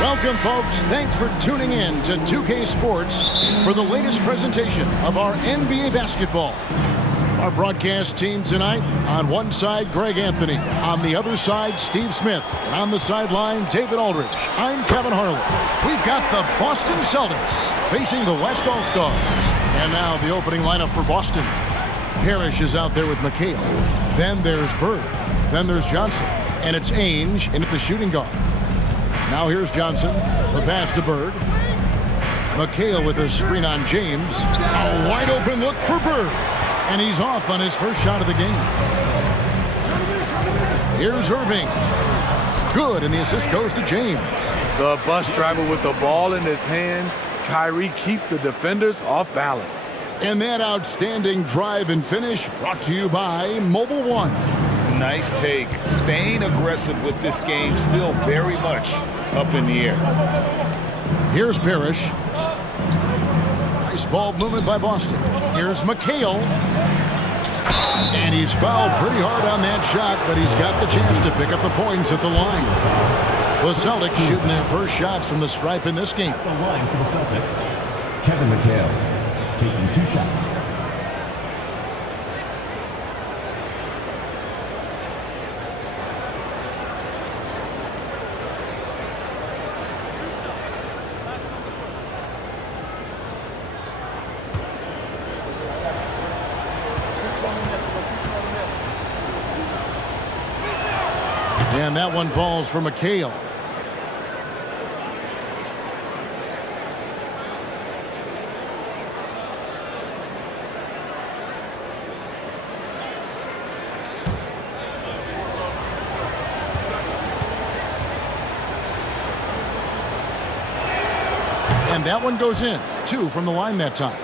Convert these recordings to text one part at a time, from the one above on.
Welcome, folks. Thanks for tuning in to 2K Sports for the latest presentation of our NBA basketball. Our broadcast team tonight, on one side, Greg Anthony. On the other side, Steve Smith. And on the sideline, David Aldridge. I'm Kevin Harlan. We've got the Boston Celtics facing the West All-Stars. And now the opening lineup for Boston. Parrish is out there with McHale. Then there's Bird. Then there's Johnson. And it's Ainge in at the shooting guard. Now here's Johnson. The pass to Bird. McHale with a screen on James. A wide open look for Bird. And he's off on his first shot of the game. Here's Irving. Good, and the assist goes to James. The bus driver with the ball in his hand. Kyrie keeps the defenders off balance. And that outstanding drive and finish brought to you by Mobile One. Nice take. Staying aggressive with this game, still very much up in the air. Here's Parrish. Nice ball movement by Boston. Here's McHale. And he's fouled pretty hard on that shot, but he's got the chance to pick up the points at the line. The Celtics shooting their first shots from the stripe in this game. At the line for the Celtics, Kevin McHale taking 2 shots. And that one falls for McHale. And that one goes in. 2 from the line that time.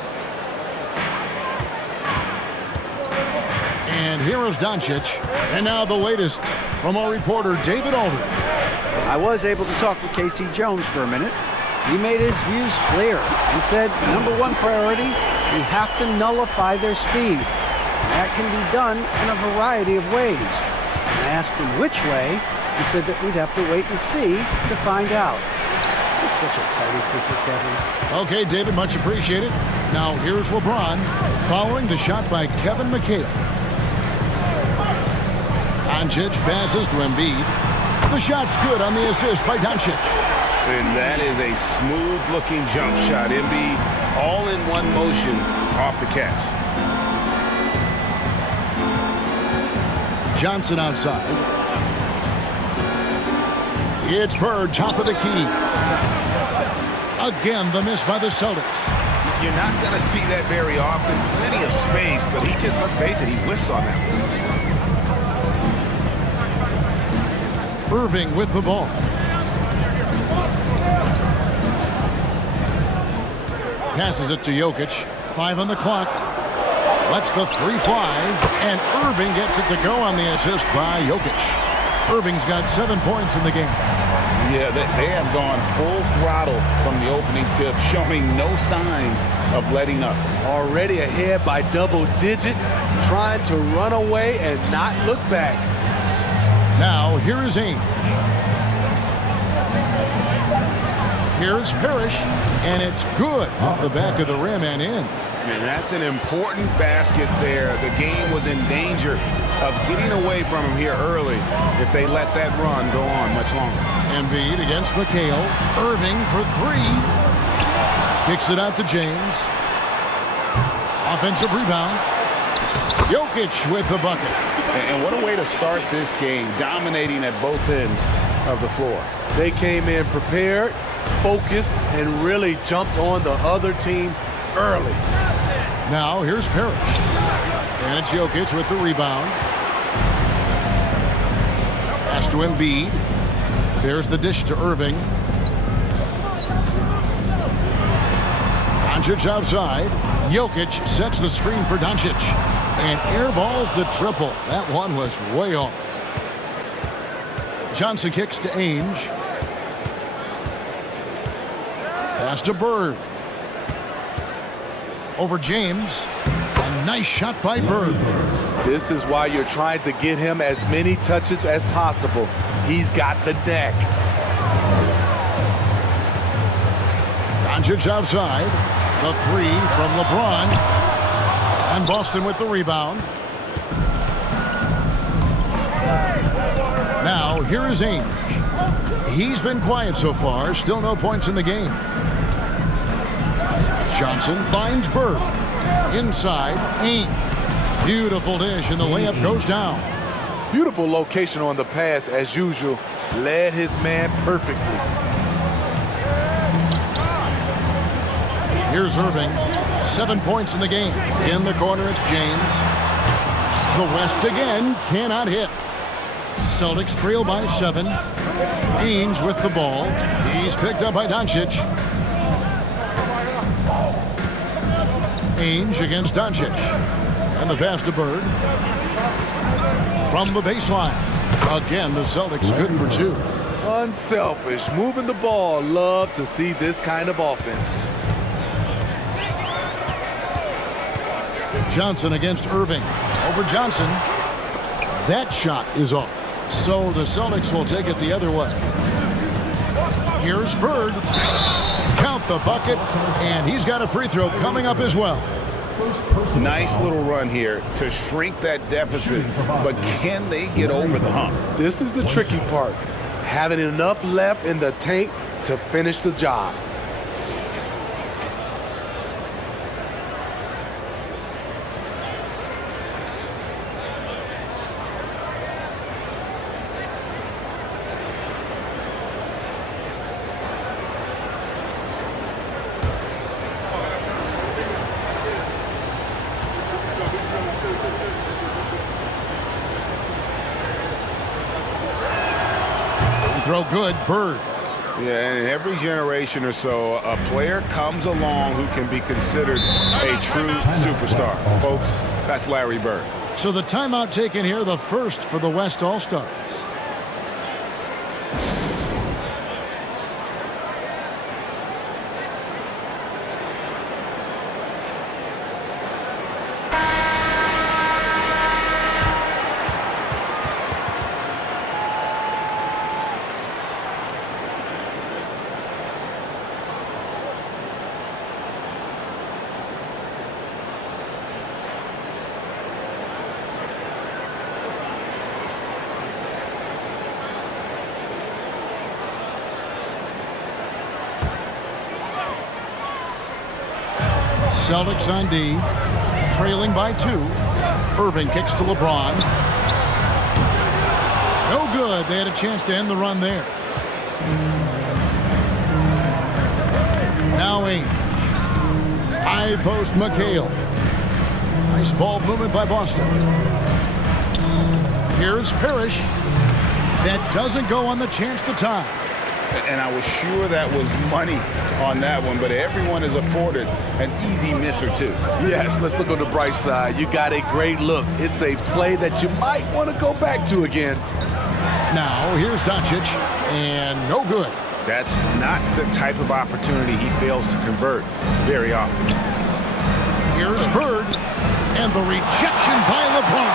And here is Doncic. And now the latest from our reporter, David Aldridge. I was able to talk with K.C. Jones for a minute. He made his views clear. He said, number one priority, we have to nullify their speed. That can be done in a variety of ways. And I asked him which way. He said that we'd have to wait and see to find out. He's such a party pooper, Kevin. Okay, David, much appreciated. Now here's LeBron following the shot by Kevin McHale. Doncic passes to Embiid. The shot's good on the assist by Doncic. And that is a smooth-looking jump shot. Embiid all in one motion off the catch. Johnson outside. It's Bird, top of the key. Again, the miss by the Celtics. You're not going to see that very often. Plenty of space, but he just, let's face it, he whiffs on that one. Irving with the ball. Passes it to Jokic. 5 on the clock. Lets the 3 fly. And Irving gets it to go on the assist by Jokic. Irving's got 7 points in the game. Yeah, they have gone full throttle from the opening tip, showing no signs of letting up. Already ahead by double digits, trying to run away and not look back. Now, here is Ainge. Here's Parrish, and it's good off the back of the rim and in. And that's an important basket there. The game was in danger of getting away from him here early if they let that run go on much longer. Embiid against McHale. Irving for 3. Kicks it out to James. Offensive rebound. Jokic with the bucket. And what a way to start this game, dominating at both ends of the floor. They came in prepared, focused, and really jumped on the other team early. Now here's Parrish. And it's Jokic with the rebound. Pass to Embiid. There's the dish to Irving. Doncic outside. Jokic sets the screen for Doncic. And airballs the triple. That one was way off. Johnson kicks to Ainge. Pass to Bird. Over James. A nice shot by Bird. This is why you're trying to get him as many touches as possible. He's got the neck. Doncic outside. The three from LeBron. And Boston with the rebound. Now, here is Ainge. He's been quiet so far. Still no points in the game. Johnson finds Bird. Inside, Ainge. Beautiful dish, and the layup goes down. Beautiful location on the pass, as usual. Led his man perfectly. Here's Irving. 7 points in the game. In the corner, it's James. The West again cannot hit. Celtics trail by 7. Ainge with the ball. He's picked up by Doncic. Ainge against Doncic. And the pass to Bird. From the baseline. Again, the Celtics good for 2. Unselfish, moving the ball. Love to see this kind of offense. Johnson against Irving. Over Johnson. That shot is off. So the Celtics will take it the other way. Here's Bird. Count the bucket. And he's got a free throw coming up as well. Nice little run here to shrink that deficit. But can they get over the hump? This is the tricky part. Having enough left in the tank to finish the job. Throw good, Bird. Yeah, and in every generation or so, a player comes along who can be considered a true superstar. Folks, that's Larry Bird. So the timeout taken here, the first for the West All-Stars. Celtics on D, trailing by 2. Irving kicks to LeBron. No good. They had a chance to end the run there. Now Ainge. High post McHale. Nice ball movement by Boston. Here's Parrish. That doesn't go on the chance to tie. And I was sure that was money on that one, but everyone is afforded an easy miss or two. Yes, let's look on the bright side. You got a great look. It's a play that you might want to go back to again. Now, here's Doncic, and no good. That's not the type of opportunity he fails to convert very often. Here's Bird, and the rejection by LeBron.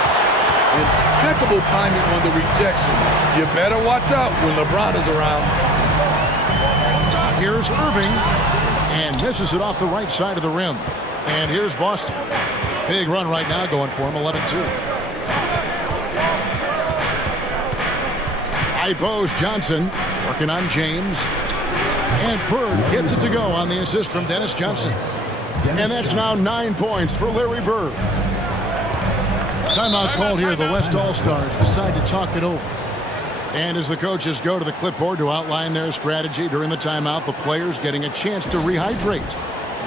Impeccable timing on the rejection. You better watch out when LeBron is around. Here's Irving, and misses it off the right side of the rim. And here's Boston. Big run right now going for him, 11-2. High post Johnson, working on James. And Bird gets it to go on the assist from Dennis Johnson. And that's now 9 points for Larry Bird. Timeout called here. The West All-Stars decide to talk it over. And as the coaches go to the clipboard to outline their strategy during the timeout, the players getting a chance to rehydrate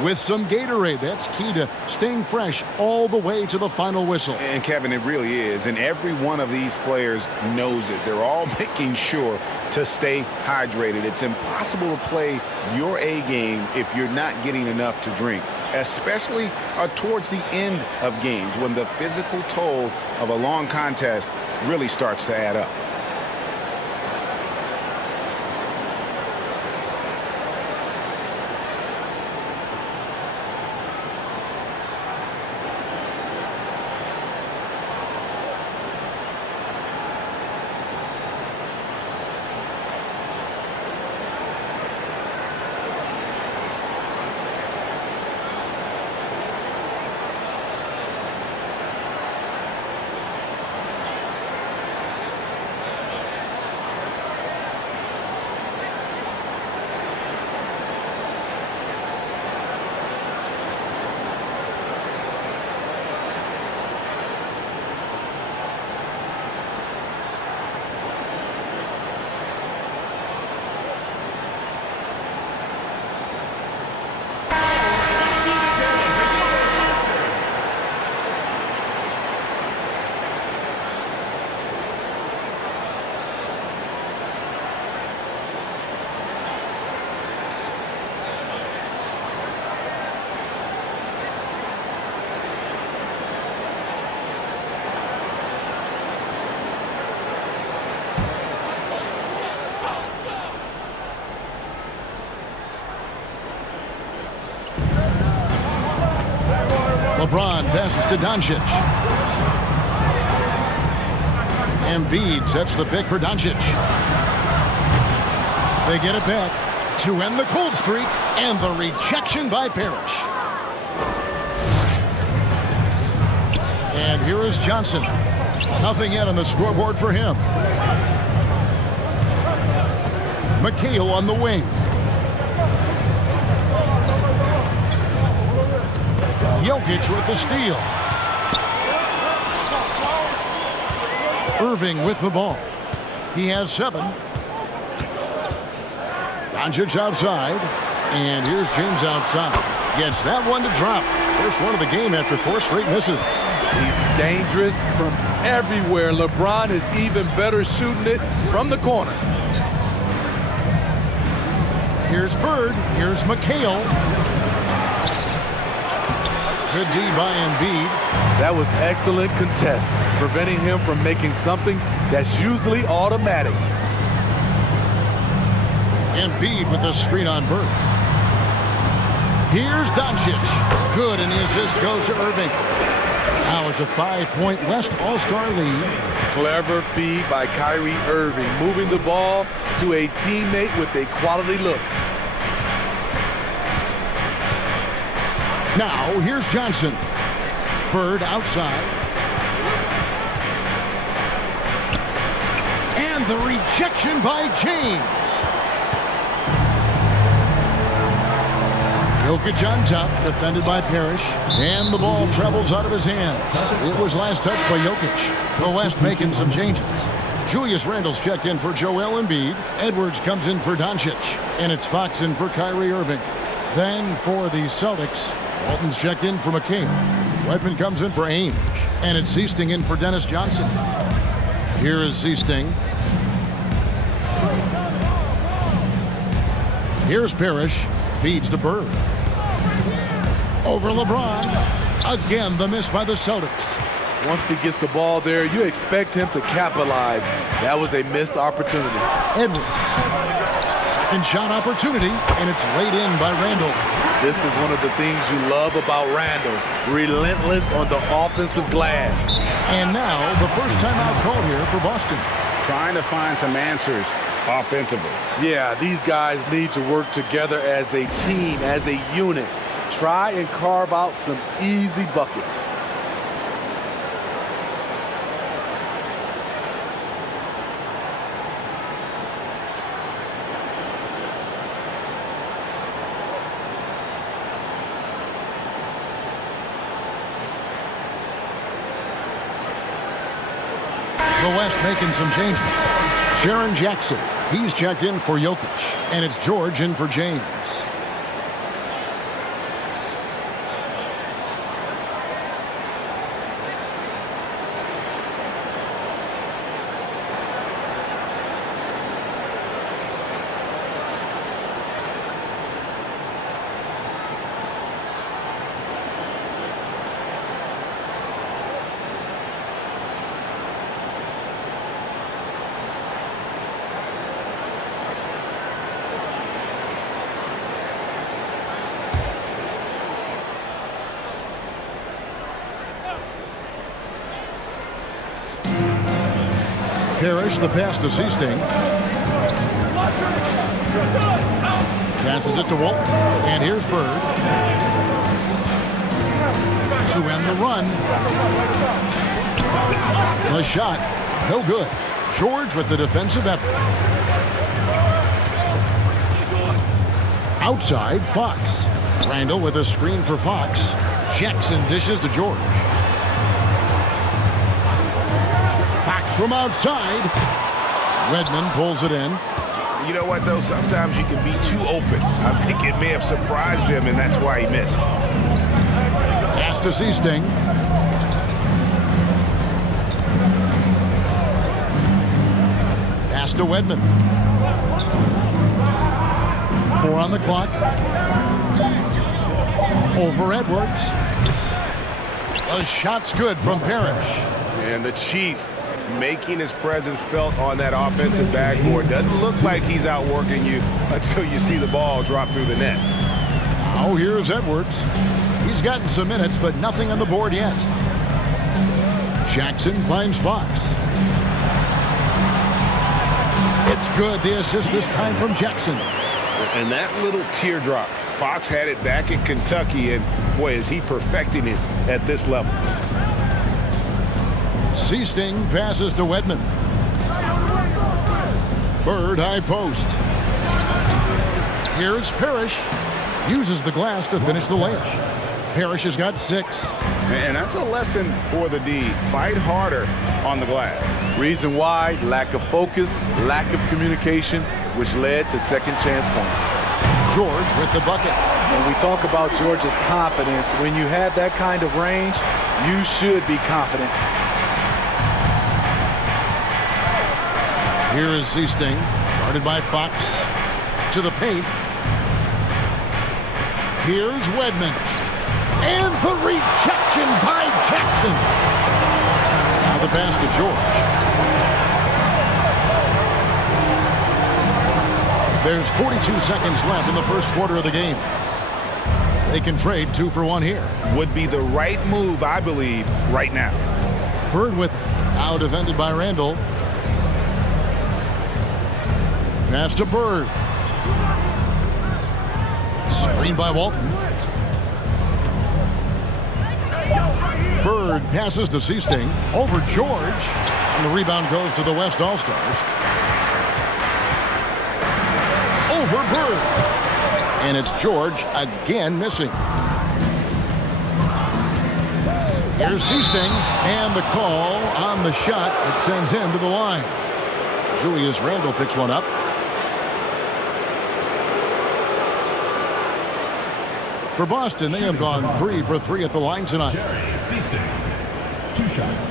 with some Gatorade. That's key to staying fresh all the way to the final whistle. And Kevin, it really is. And every one of these players knows it. They're all making sure to stay hydrated. It's impossible to play your A game if you're not getting enough to drink, especially towards the end of games when the physical toll of a long contest really starts to add up. LeBron passes to Doncic. Embiid sets the pick for Doncic. They get it back to end the cold streak, and the rejection by Parrish. And here is Johnson. Nothing yet on the scoreboard for him. McHale on the wing. Jokic with the steal. Irving with the ball. He has 7. Doncic outside. And here's James outside. Gets that one to drop. First one of the game after 4 straight misses. He's dangerous from everywhere. LeBron is even better shooting it from the corner. Here's Bird. Here's McHale. Good D by Embiid. That was excellent contest, preventing him from making something that's usually automatic. Embiid with the screen on Bird. Here's Doncic. Good, and the assist goes to Irving. Now it's a 5-point West All-Star lead. Clever feed by Kyrie Irving, moving the ball to a teammate with a quality look. Now here's Johnson. Bird outside. And the rejection by James. Jokic on top, defended by Parrish. And the ball travels out of his hands. It was last touched by Jokic. The West making some changes. Julius Randle's checked in for Joel Embiid. Edwards comes in for Doncic. And it's Fox in for Kyrie Irving. Then for the Celtics, Walton's checked in for McHale. Wedman comes in for Ainge. And it's Seasting in for Dennis Johnson. Here is Seasting. Here's Parrish. Feeds to Bird. Over LeBron. Again, the miss by the Celtics. Once he gets the ball there, you expect him to capitalize. That was a missed opportunity. Edwards. Second shot opportunity, and it's laid in by Randle. This is one of the things you love about Randle. Relentless on the offensive glass. And now, the first timeout called here for Boston. Trying to find some answers offensively. Yeah, these guys need to work together as a team, as a unit. Try and carve out some easy buckets. The West making some changes. Jaren Jackson, he's checked in for Jokic. And it's George in for James. Parrish, the pass to Seasting. Passes it to Walton. And here's Bird. To end the run. The shot, no good. George with the defensive effort. Outside, Fox. Randle with a screen for Fox. Jackson dishes to George. Fox from outside. Redmond pulls it in. You know what, though? Sometimes you can be too open. I think it may have surprised him, and that's why he missed. Pass to Seasting. Pass to Wedman. 4 on the clock. Over Edwards. The shot's good from Parrish. And the Chief making his presence felt on that offensive backboard. Doesn't look like he's outworking you until you see the ball drop through the net. Now here's Edwards. He's He's gotten some minutes, but nothing on the board yet. Jackson finds Fox. It's good. The assist this time from Jackson. And that little teardrop. Fox had it back in Kentucky, and boy, is he perfecting it at this level. Seasting passes to Wedman. Bird high post. Here's Parrish. Uses the glass to finish the layup. Parrish has got 6. And that's a lesson for the D. Fight harder on the glass. Reason why, lack of focus, lack of communication, which led to second chance points. George with the bucket. When we talk about George's confidence, when you have that kind of range, you should be confident. Here is Seasting, guarded by Fox. To the paint. Here's Wedman. And the rejection by Jackson. Now the pass to George. There's 42 seconds left in the first quarter of the game. They can trade 2 for 1 here. Would be the right move, I believe, right now. Bird with it. Now defended by Randall. Pass to Bird. Screen by Walton. Bird passes to Seasting. Over George. And the rebound goes to the West All-Stars. Over Bird. And it's George again missing. Here's Seasting. And the call on the shot that sends him to the line. Julius Randle picks one up. For Boston, they have gone 3 for 3 at the line tonight. Jerry Seasting, 2 shots.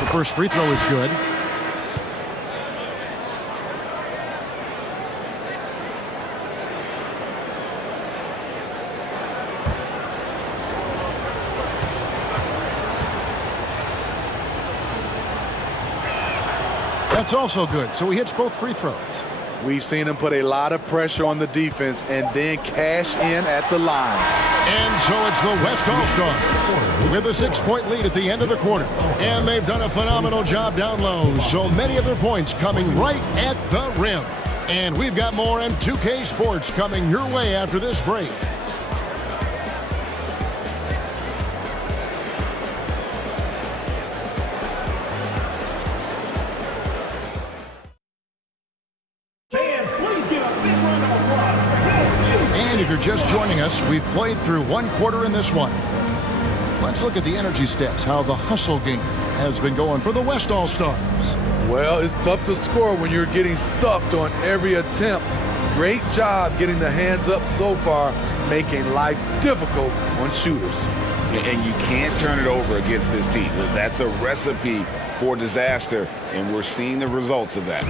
The first free throw is good. That's also good. So he hits both free throws. We've seen him put a lot of pressure on the defense and then cash in at the line. And so it's the West All-Stars with a 6-point lead at the end of the quarter. And they've done a phenomenal job down low. So many of their points coming right at the rim. And we've got more M2K Sports coming your way after this break. And if you're just joining us, we've played through 1 quarter in this one. Let's look at the energy stats, how the hustle game has been going for the West All-Stars. Well, it's tough to score when you're getting stuffed on every attempt. Great job getting the hands up so far, making life difficult on shooters. And you can't turn it over against this team. That's a recipe for disaster, and we're seeing the results of that.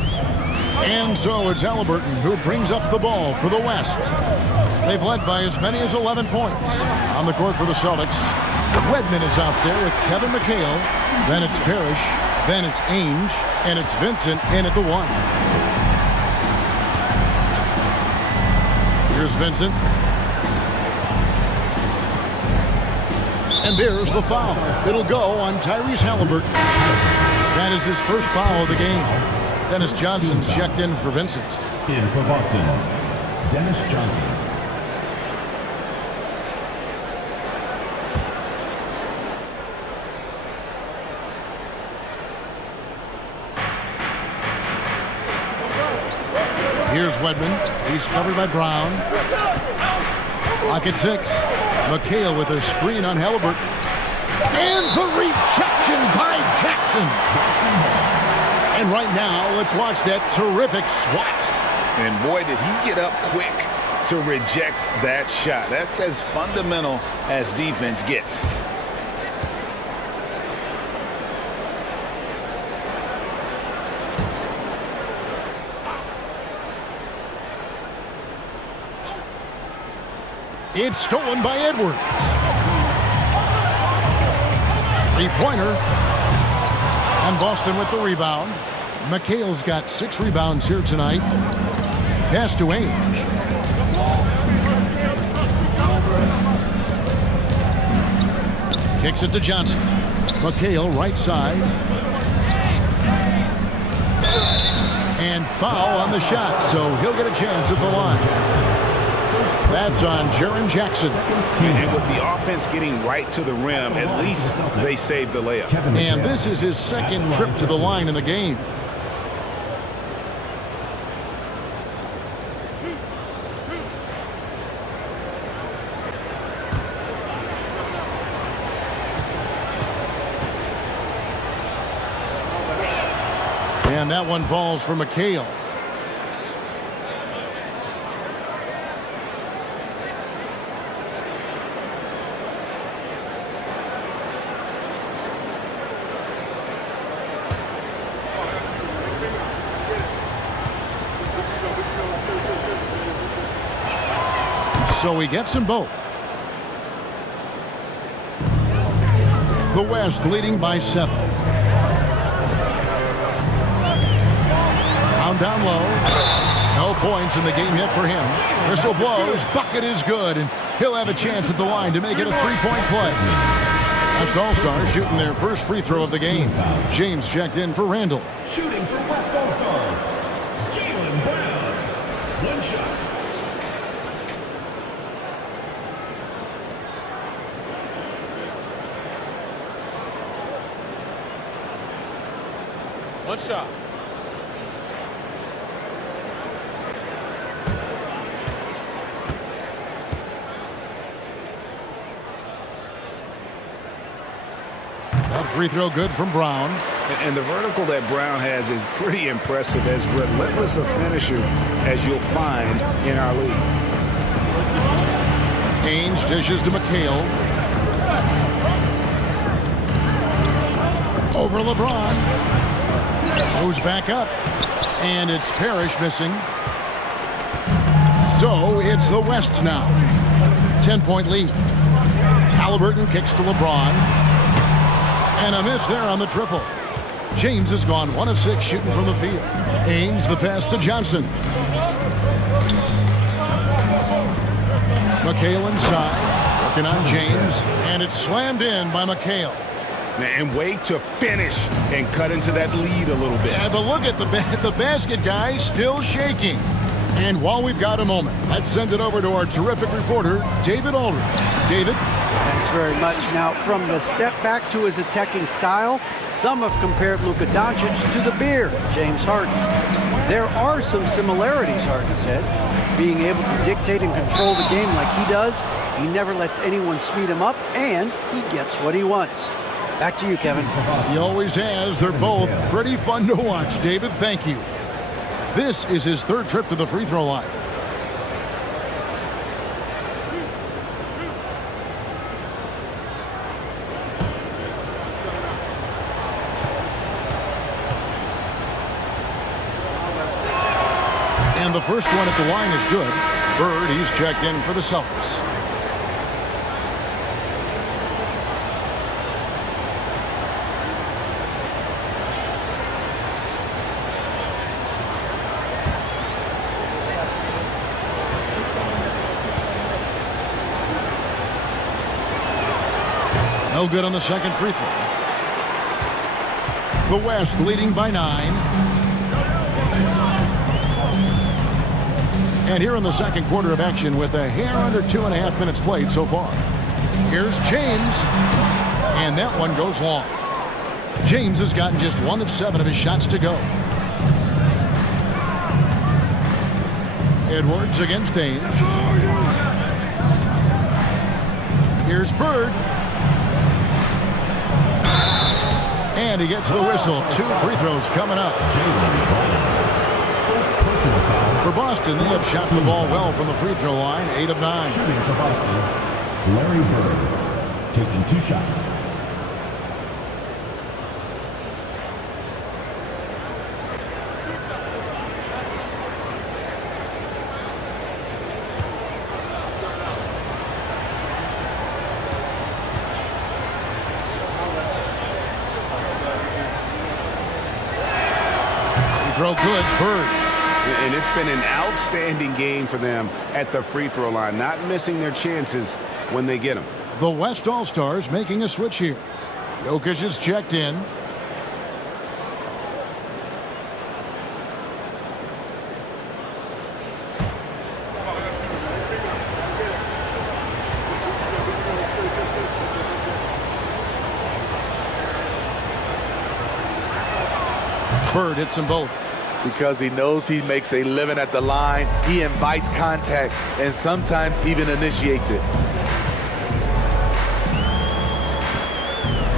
And so it's Halliburton who brings up the ball for the West. They've led by as many as 11 points. On the court for the Celtics, Wedman is out there with Kevin McHale. Then it's Parrish. Then it's Ainge. And it's Vincent in at the 1. Here's Vincent. And there's the foul. It'll go on Tyrese Halliburton. That is his first foul of the game. Dennis Johnson's checked in for Vincent. In for Boston, Dennis Johnson. Here's Wedman. He's covered by Brown. Clock at 6. McHale with a screen on Halliburton. And the rejection by Jackson. And right now, let's watch that terrific swat. And boy, did he get up quick to reject that shot. That's as fundamental as defense gets. It's stolen by Edwards. Three-pointer. And Boston with the rebound. McHale's got 6 rebounds here tonight. Pass to Ainge. Kicks it to Johnson. McHale right side. And foul on the shot, so he'll get a chance at the line. That's on Jaren Jackson. And with the offense getting right to the rim, at least they saved the layup. And this is his second trip to the line in the game. And that one falls for McHale. So he gets them both. The West leading by 7. Down low. No points in the game yet for him. Whistle blows. Bucket is good, and he'll have a chance at the line to make it a 3-point play. West All-Stars shooting their first free throw of the game. James checked in for Randall. Shooting for West All-Stars, Jaylen Brown. One shot. One shot. That free throw good from Brown. And the vertical that Brown has is pretty impressive, as relentless a finisher as you'll find in our league. Ainge dishes to McHale. Over LeBron. Goes back up. And it's Parrish missing. So it's the West now. 10-point lead. Halliburton kicks to LeBron. And a miss there on the triple. James has gone 1 of 6 shooting from the field. Ainge the pass to Johnson. McHale inside. Working on James. And it's slammed in by McHale. And way to finish and cut into that lead a little bit. Yeah, but look at the basket guy still shaking. And while we've got a moment, let's send it over to our terrific reporter, David Aldridge. David? Thanks very much. Now, from the step back to his attacking style, some have compared Luka Doncic to the bear, James Harden. There are some similarities, Harden said. Being able to dictate and control the game like he does, he never lets anyone speed him up, and he gets what he wants. Back to you, Kevin. He always has. They're both pretty fun to watch. David, thank you. This is his 3rd trip to the free throw line. And the first one at the line is good. Bird, he's checked in for the Celtics. No good on the second free throw. The West leading by 9. And here in the second quarter of action with a hair under 2.5 minutes played so far. Here's James. And that one goes long. James has gotten just 1 of 7 of his shots to go. Edwards against Ainge. Here's Bird. And he gets the whistle. 2 free throws coming up. For Boston, they have shot the ball well from the free throw line. 8 of 9. Shooting for Boston, Larry Bird, taking 2 shots. throw good. Bird. And it's been an outstanding game for them at the free throw line, not missing their chances when they get them. The West All-Stars making a switch here. Jokic is checked in. Bird hits them both. Because he knows he makes a living at the line, he invites contact and sometimes even initiates it.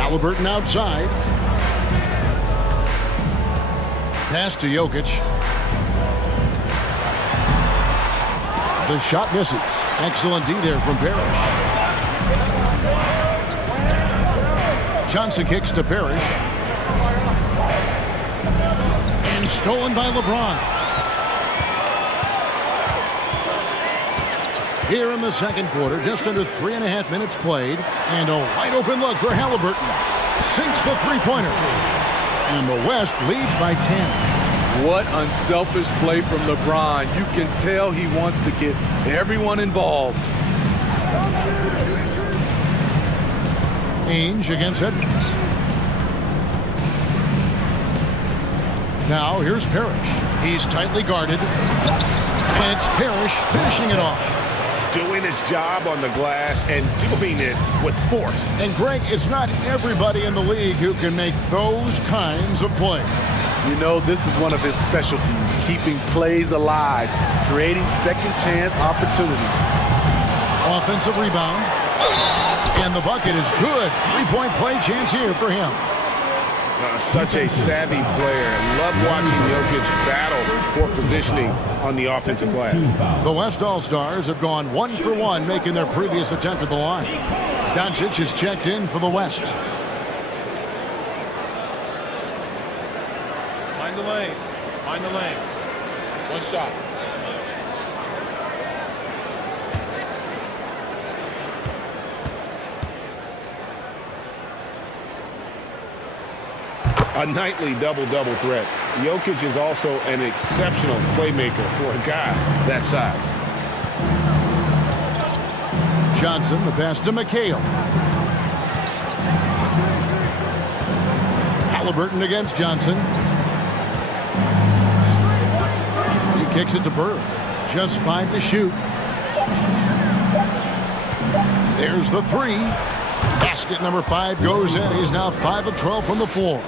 Halliburton outside. Pass to Jokic. The shot misses. Excellent D there from Parrish. Johnson kicks to Parrish. And stolen by LeBron. Here in the second quarter, just under 3.5 minutes played, and a wide open look for Halliburton. Sinks the three-pointer. And the West leads by 10. What unselfish play from LeBron. You can tell he wants to get everyone involved. Ainge against Edmonds. Now here's Parrish. He's tightly guarded. And it's Parrish finishing it off. Doing his job on the glass and doing it with force. And Greg, it's not everybody in the league who can make those kinds of plays. You know, this is one of his specialties, keeping plays alive, creating second chance opportunities. Offensive rebound. And the bucket is good. Three-point play chance here for him. Such a savvy player. Love watching Jokic battle for positioning on the offensive glass. The West All-Stars have gone 1 for 1, making their previous attempt at the line. Doncic is checked in for the West. Mind the lanes. Mind the lanes. One shot. A nightly double-double threat. Jokic is also an exceptional playmaker for a guy that size. Johnson, the pass to McHale. Halliburton against Johnson. He kicks it to Bird. Just 5 to shoot. There's the three. Basket number 5 goes in. He's now 5 of 12 from the floor.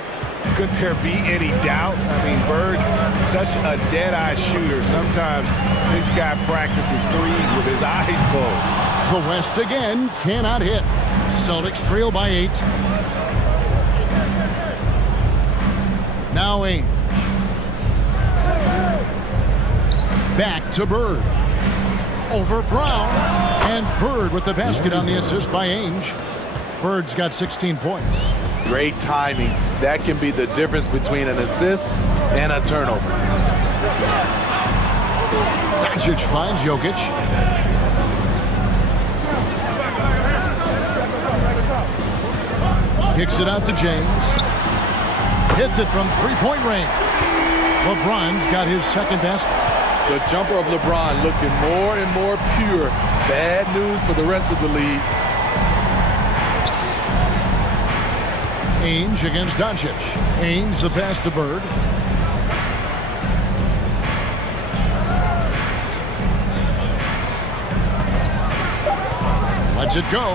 Could there be any doubt? I mean, Bird's such a dead-eye shooter. Sometimes this guy practices threes with his eyes closed. The West again cannot hit. Celtics trail by 8. Now Ainge. Back to Bird. Over Brown. And Bird with the basket on the assist by Ainge. Bird's got 16 points. Great timing. That can be the difference between an assist and a turnover. Doncic finds Jokic. Kicks it out to James. Hits it from three-point range. LeBron's got his second basket. The jumper of LeBron looking more and more pure. Bad news for the rest of the league. Ainge against Doncic. Ainge the pass to Bird. Lets it go.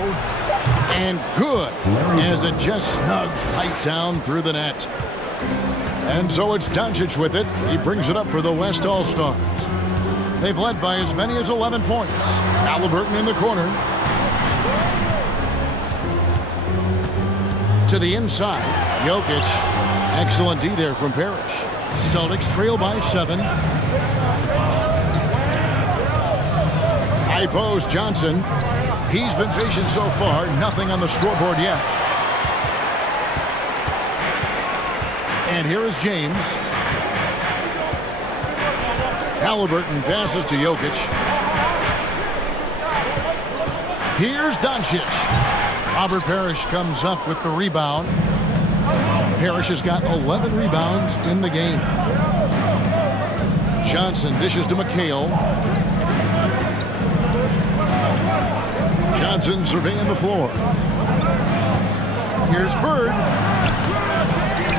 And good. As it just snugs right down through the net. And so it's Doncic with it. He brings it up for the West All-Stars. They've led by as many as 11 points. Halliburton in the corner. To the inside, Jokic. Excellent D there from Parrish. Celtics trail by 7. High post Johnson. He's been patient so far. Nothing on the scoreboard yet. And here is James. Halliburton passes to Jokic. Here's Doncic. Robert Parrish comes up with the rebound. Parrish has got 11 rebounds in the game. Johnson dishes to McHale. Johnson surveying the floor. Here's Bird.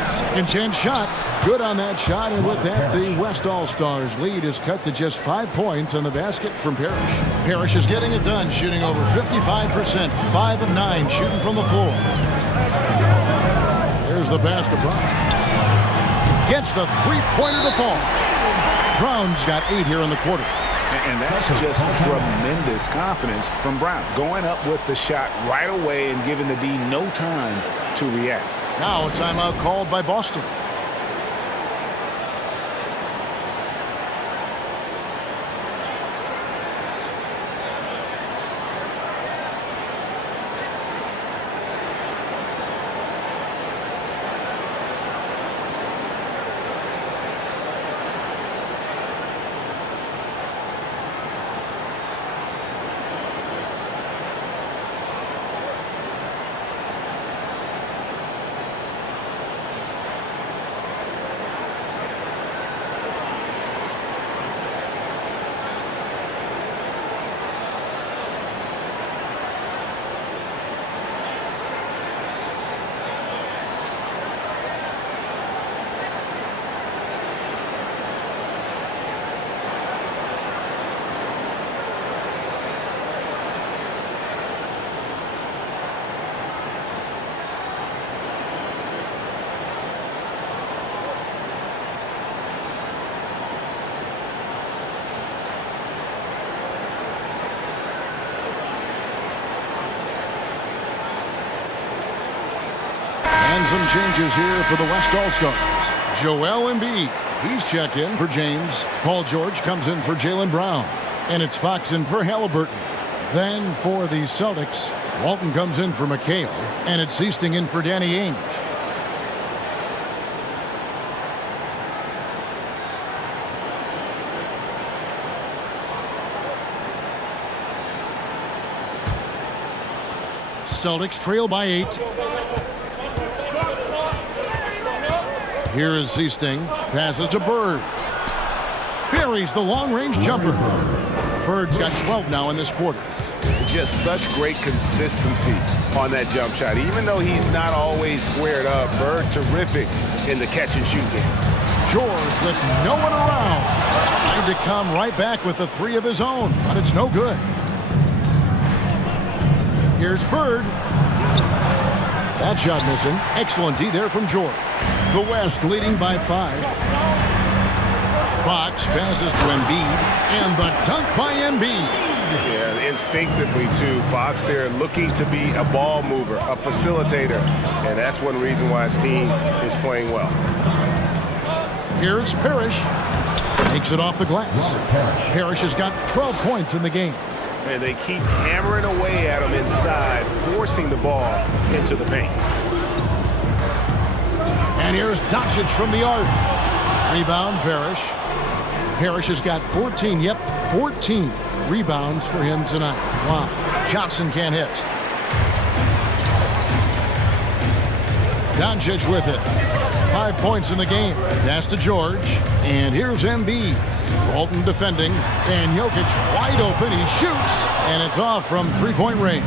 Second chance shot. Good on that shot, and with that, the West All-Stars lead is cut to just 5 points on the basket from Parrish. Parrish is getting it done, shooting over 55%, 5 of 9 shooting from the floor. There's the pass to Brown. Gets the three-pointer to fall. Brown's got 8 here in the quarter. And that's just tremendous confidence from Brown. Going up with the shot right away and giving the D no time to react. Now a timeout called by Boston. And some changes here for the West All-Stars. Joel Embiid, he's checked in for James. Paul George comes in for Jaylen Brown. And it's Fox in for Halliburton. Then for the Celtics, Walton comes in for McHale. And it's Easting in for Danny Ainge. Celtics trail by 8. Here is Easting. Passes to Bird. Buries the long-range jumper. Bird's got 12 now in this quarter. Just such great consistency on that jump shot. Even though he's not always squared up, Bird terrific in the catch-and-shoot game. George with no one around. Trying to come right back with the 3 of his own, but it's no good. Here's Bird. That shot missing. Excellent D there from George. The West leading by 5. Fox passes to Embiid, and the dunk by Embiid. Yeah, instinctively, too. Fox there looking to be a ball mover, a facilitator, and that's one reason why his team is playing well. Here's Parrish. Takes it off the glass. Parrish has got 12 points in the game. And they keep hammering away at him inside, forcing the ball into the paint. And here's Doncic from the arc. Rebound, Parrish. Parrish has got 14, 14 rebounds for him tonight. Wow. Johnson can't hit. Doncic with it. 5 points in the game. Pass to George. And here's Embiid. Walton defending. And Jokic wide open. He shoots. And it's off from three-point range.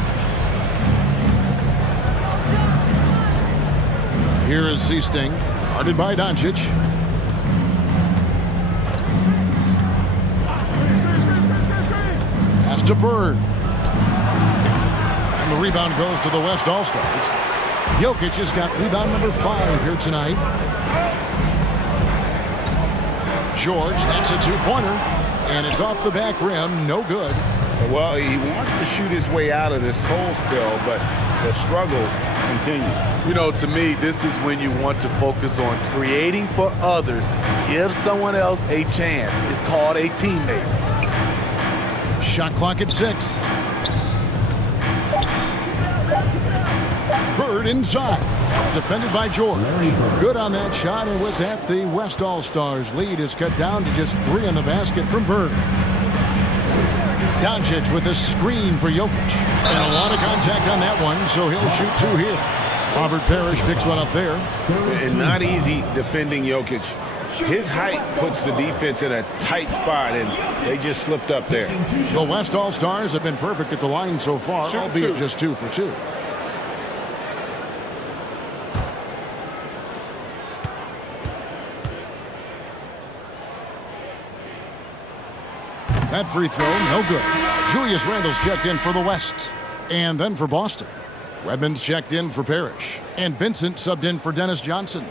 Here is Easting. Guarded by Doncic. Pass to Bird. And the rebound goes to the West All-Stars. Jokic has got rebound number 5 here tonight. George, that's a 2-pointer. And it's off the back rim. No good. Well, he wants to shoot his way out of this cold spell, but the struggles continue. You know, to me, this is when you want to focus on creating for others. Give someone else a chance. It's called a teammate. Shot clock at 6. Bird inside. Defended by George. Good on that shot, and with that, the West All-Stars lead is cut down to just 3 in the basket from Bird. Doncic with a screen for Jokic. And a lot of contact on that one, so he'll shoot 2 here. Robert Parrish picks one up there. And not easy defending Jokic. His height puts the defense in a tight spot, and they just slipped up there. The West All-Stars have been perfect at the line so far, albeit just 2 for 2. That free throw, no good. Julius Randle's checked in for the West. And then for Boston. Redmond's checked in for Parrish. And Vincent subbed in for Dennis Johnson.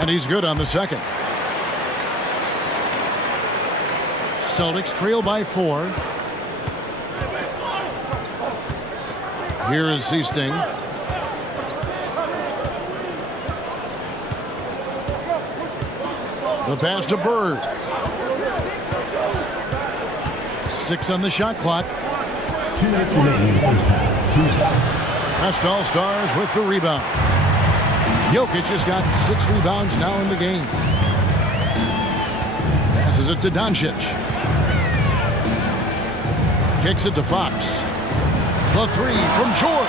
And he's good on the second. Celtics trail by 4. Here is Seasting. The pass to Bird. 6 on the shot clock. 2 minutes remaining in the first half. 2 minutes. West All-Stars with the rebound. Jokic has got 6 rebounds now in the game. Passes it to Doncic. Kicks it to Fox. The 3 from George.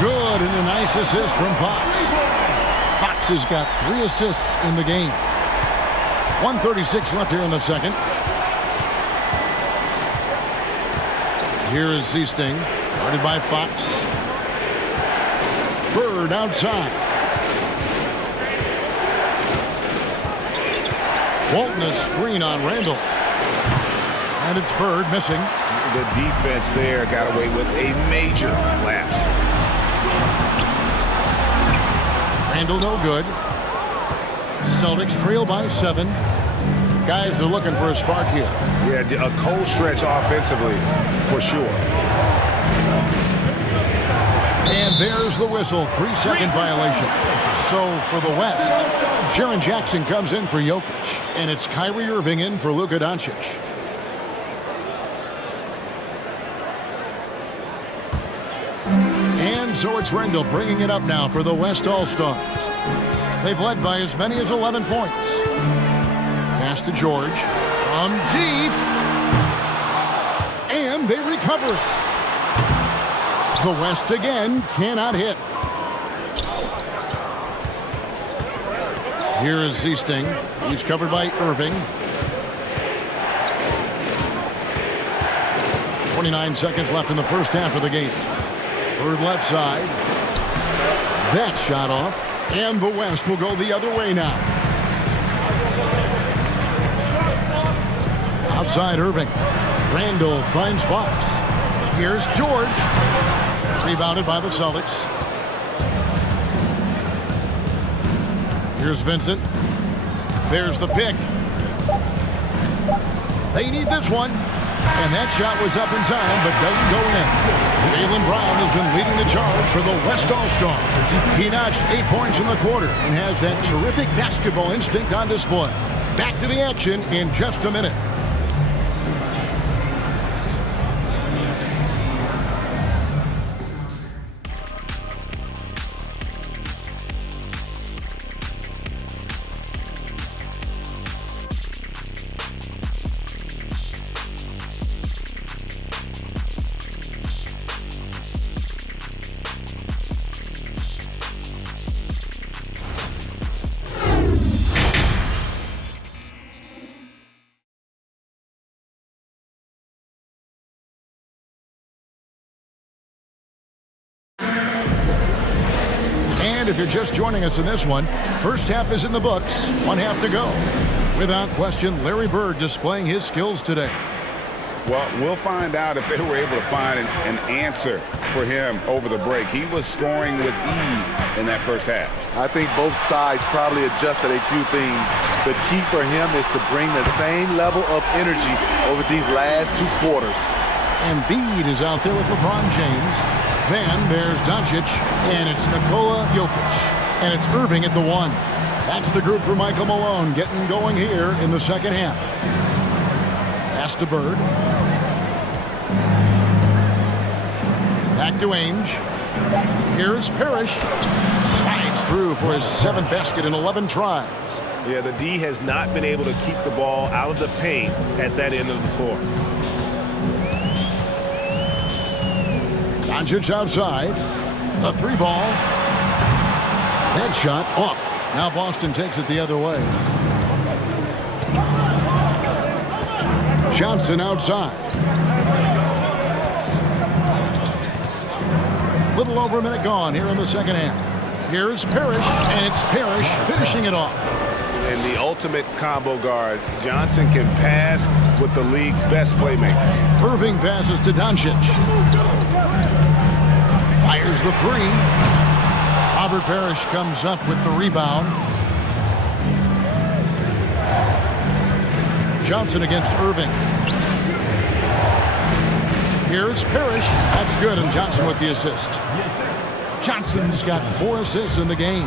Good, and a nice assist from Fox. Fox has got 3 assists in the game. 1:36 left here in the second. Here is Seasting, guarded by Fox. Bird outside. Walton a screen on Randle. And it's Bird missing. The defense there got away with a major lapse. Randle no good. Celtics trail by 7. Guys are looking for a spark here. Yeah, a cold stretch offensively, for sure. And there's the whistle, 3-second violation. So for the West, Jaren Jackson comes in for Jokic, and it's Kyrie Irving in for Luka Doncic. And so it's Randle bringing it up now for the West All-Stars. They've led by as many as 11 points. Pass to George from deep. And they recover it. The West again cannot hit. Here is Seasting. He's covered by Irving. 29 seconds left in the first half of the game. Bird left side. That shot off. And the West will go the other way now. Outside Irving. Randle finds Fox. Here's George. Rebounded by the Celtics. Here's Vincent. There's the pick. They need this one. And that shot was up in time, but doesn't go in. Jaylen Brown has been leading the charge for the West All-Stars. He notched 8 points in the quarter and has that terrific basketball instinct on display. Back to the action in just a minute. And if you're just joining us in this one, first half is in the books, 1 half to go. Without question, Larry Bird displaying his skills today. Well, we'll find out if they were able to find an answer for him over the break. He was scoring with ease in that first half. I think both sides probably adjusted a few things. The key for him is to bring the same level of energy over these last 2 quarters. Embiid is out there with LeBron James. Then there's Doncic, and it's Nikola Jokic. And it's Irving at the 1. That's the group for Michael Malone getting going here in the second half. Pass to Bird. Back to Ainge. Here's Parrish. Slides through for his 7th basket in 11 tries. Yeah, the D has not been able to keep the ball out of the paint at that end of the floor. Doncic outside. A 3-ball. Head shot off. Now Boston takes it the other way. Johnson outside. Little over a minute gone here in the second half. Here's Parrish, and it's Parrish finishing it off. And the ultimate combo guard. Johnson can pass with the league's best playmakers. Irving passes to Doncic. Fires the 3. Robert Parrish comes up with the rebound. Johnson against Irving. Here's Parrish. That's good, and Johnson with the assist. Johnson's got 4 assists in the game.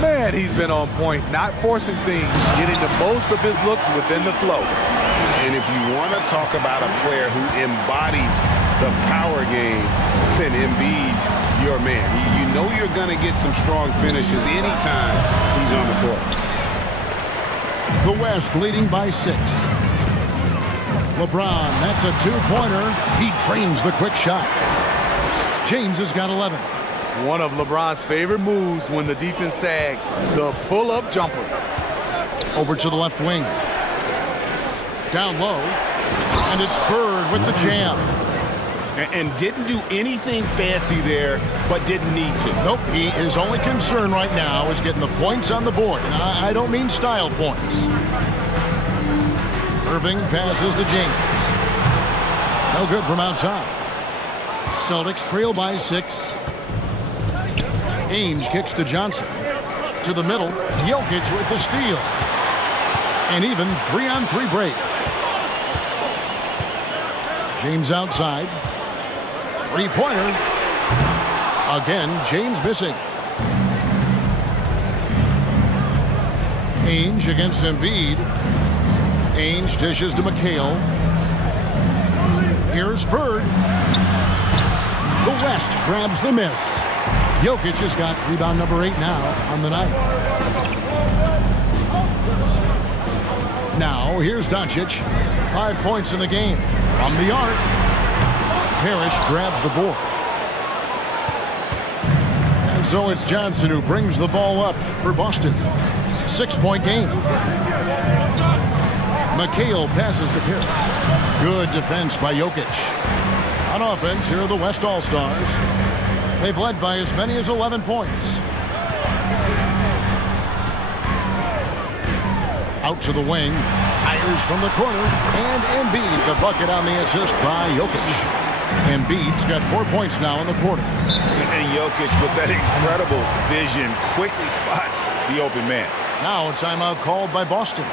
Man, he's been on point, not forcing things, getting the most of his looks within the flow. And if you want to talk about a player who embodies the power game, then Embiid's your man. You know you're going to get some strong finishes anytime he's on the court. The West leading by 6. LeBron, that's a 2-pointer. He drains the quick shot. James has got 11. One of LeBron's favorite moves when the defense sags, the pull-up jumper. Over to the left wing. Down low. And it's Bird with the jam. And didn't do anything fancy there, but didn't need to. Nope, his only concern right now is getting the points on the board. And I don't mean style points. Irving passes to James. No good from outside. Celtics trail by 6. Ainge kicks to Johnson. To the middle. Jokic with the steal. An even 3-on-3 break. James outside. 3-pointer. Again, James missing. Ainge against Embiid. Ainge dishes to McHale. Here's Bird. The West grabs the miss. Jokic has got rebound number 8 now on the night. Now, here's Doncic. 5 points in the game. From the arc. Parrish grabs the board. And so it's Johnson who brings the ball up for Boston. 6-point game. McHale passes to Parrish. Good defense by Jokic. On offense, here are the West All-Stars. They've led by as many as 11 points. Out to the wing. Fires from the corner. And Embiid, the bucket on the assist by Jokic. Embiid's got 4 points now in the quarter. And Jokic, with that incredible vision, quickly spots the open man. Now a timeout called by Boston.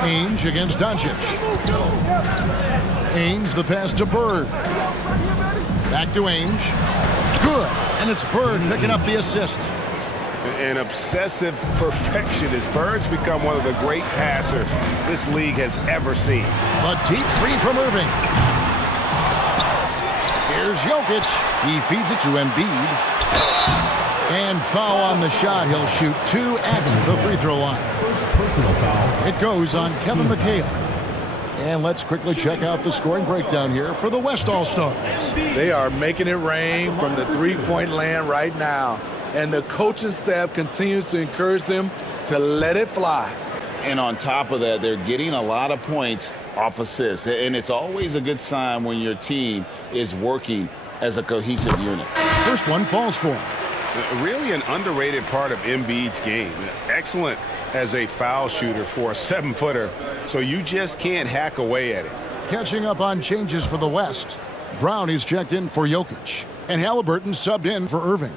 Ainge against Doncic. Ainge, the pass to Bird. Back to Ainge. Good. And it's Bird picking up the assist. An obsessive perfectionist. Bird's become one of the great passers this league has ever seen. A deep three from Irving. Here's Jokic. He feeds it to Embiid. And foul on the shot. He'll shoot 2 at the free throw line. First personal foul. It goes on Kevin McHale. And let's quickly check out the scoring breakdown here for the West All-Stars. They are making it rain from the three-point land right now. And the coaching staff continues to encourage them to let it fly. And on top of that, they're getting a lot of points off assists. And it's always a good sign when your team is working as a cohesive unit. First one falls for him. Really an underrated part of Embiid's game. Excellent as a foul shooter for a 7-footer, so you just can't hack away at it. Catching up on changes for the West. Brown is checked in for Jokic. And Halliburton subbed in for Irving.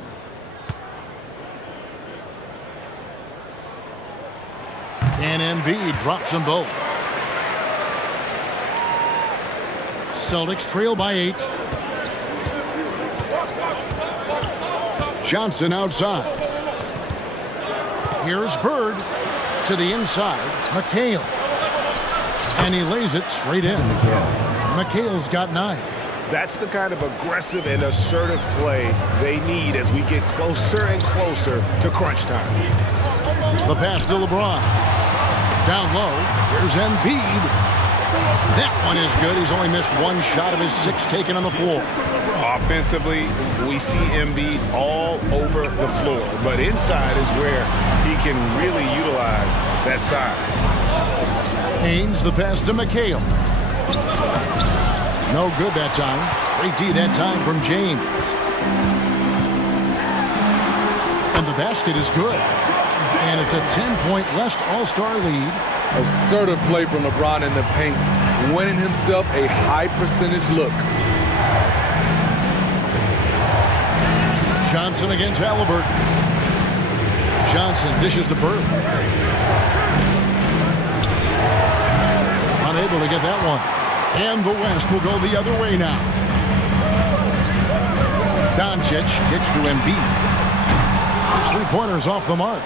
And Embiid drops them both. Celtics trail by 8. Johnson outside. Here's Bird to the inside. McHale. And he lays it straight in. McHale's got 9. That's the kind of aggressive and assertive play they need as we get closer and closer to crunch time. The pass to LeBron. Down low, here's Embiid. That one is good. He's only missed 1 shot of his 6 taken on the floor. Offensively, we see Embiid all over the floor, but inside is where he can really utilize that size. Ainge, the pass to McHale. No good that time. Great D that time from James. And the basket is good. And it's a 10-point West All-Star lead. Assertive play from LeBron in the paint, winning himself a high percentage look. Johnson against Halliburton. Johnson dishes to Bird. Unable to get that one. And the West will go the other way now. Doncic kicks to Embiid. His 3-pointers off the mark.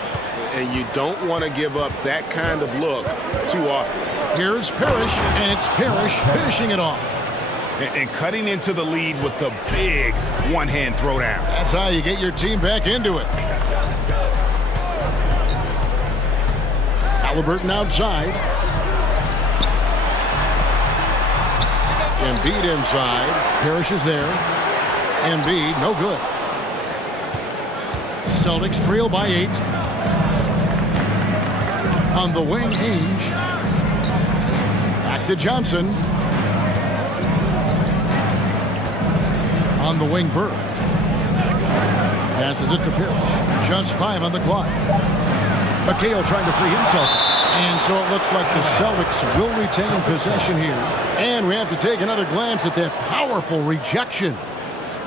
And you don't want to give up that kind of look too often. Here's Parrish, and it's Parrish finishing it off. And cutting into the lead with the big one-hand throwdown. That's how you get your team back into it. Halliburton outside. Embiid inside. Parrish is there. Embiid, no good. Celtics trail by 8. On the wing, Ainge. Back to Johnson. On the wing, Bird. Passes it to Parrish. Just 5 on the clock. McHale trying to free himself. And so it looks like the Celtics will retain possession here. And we have to take another glance at that powerful rejection.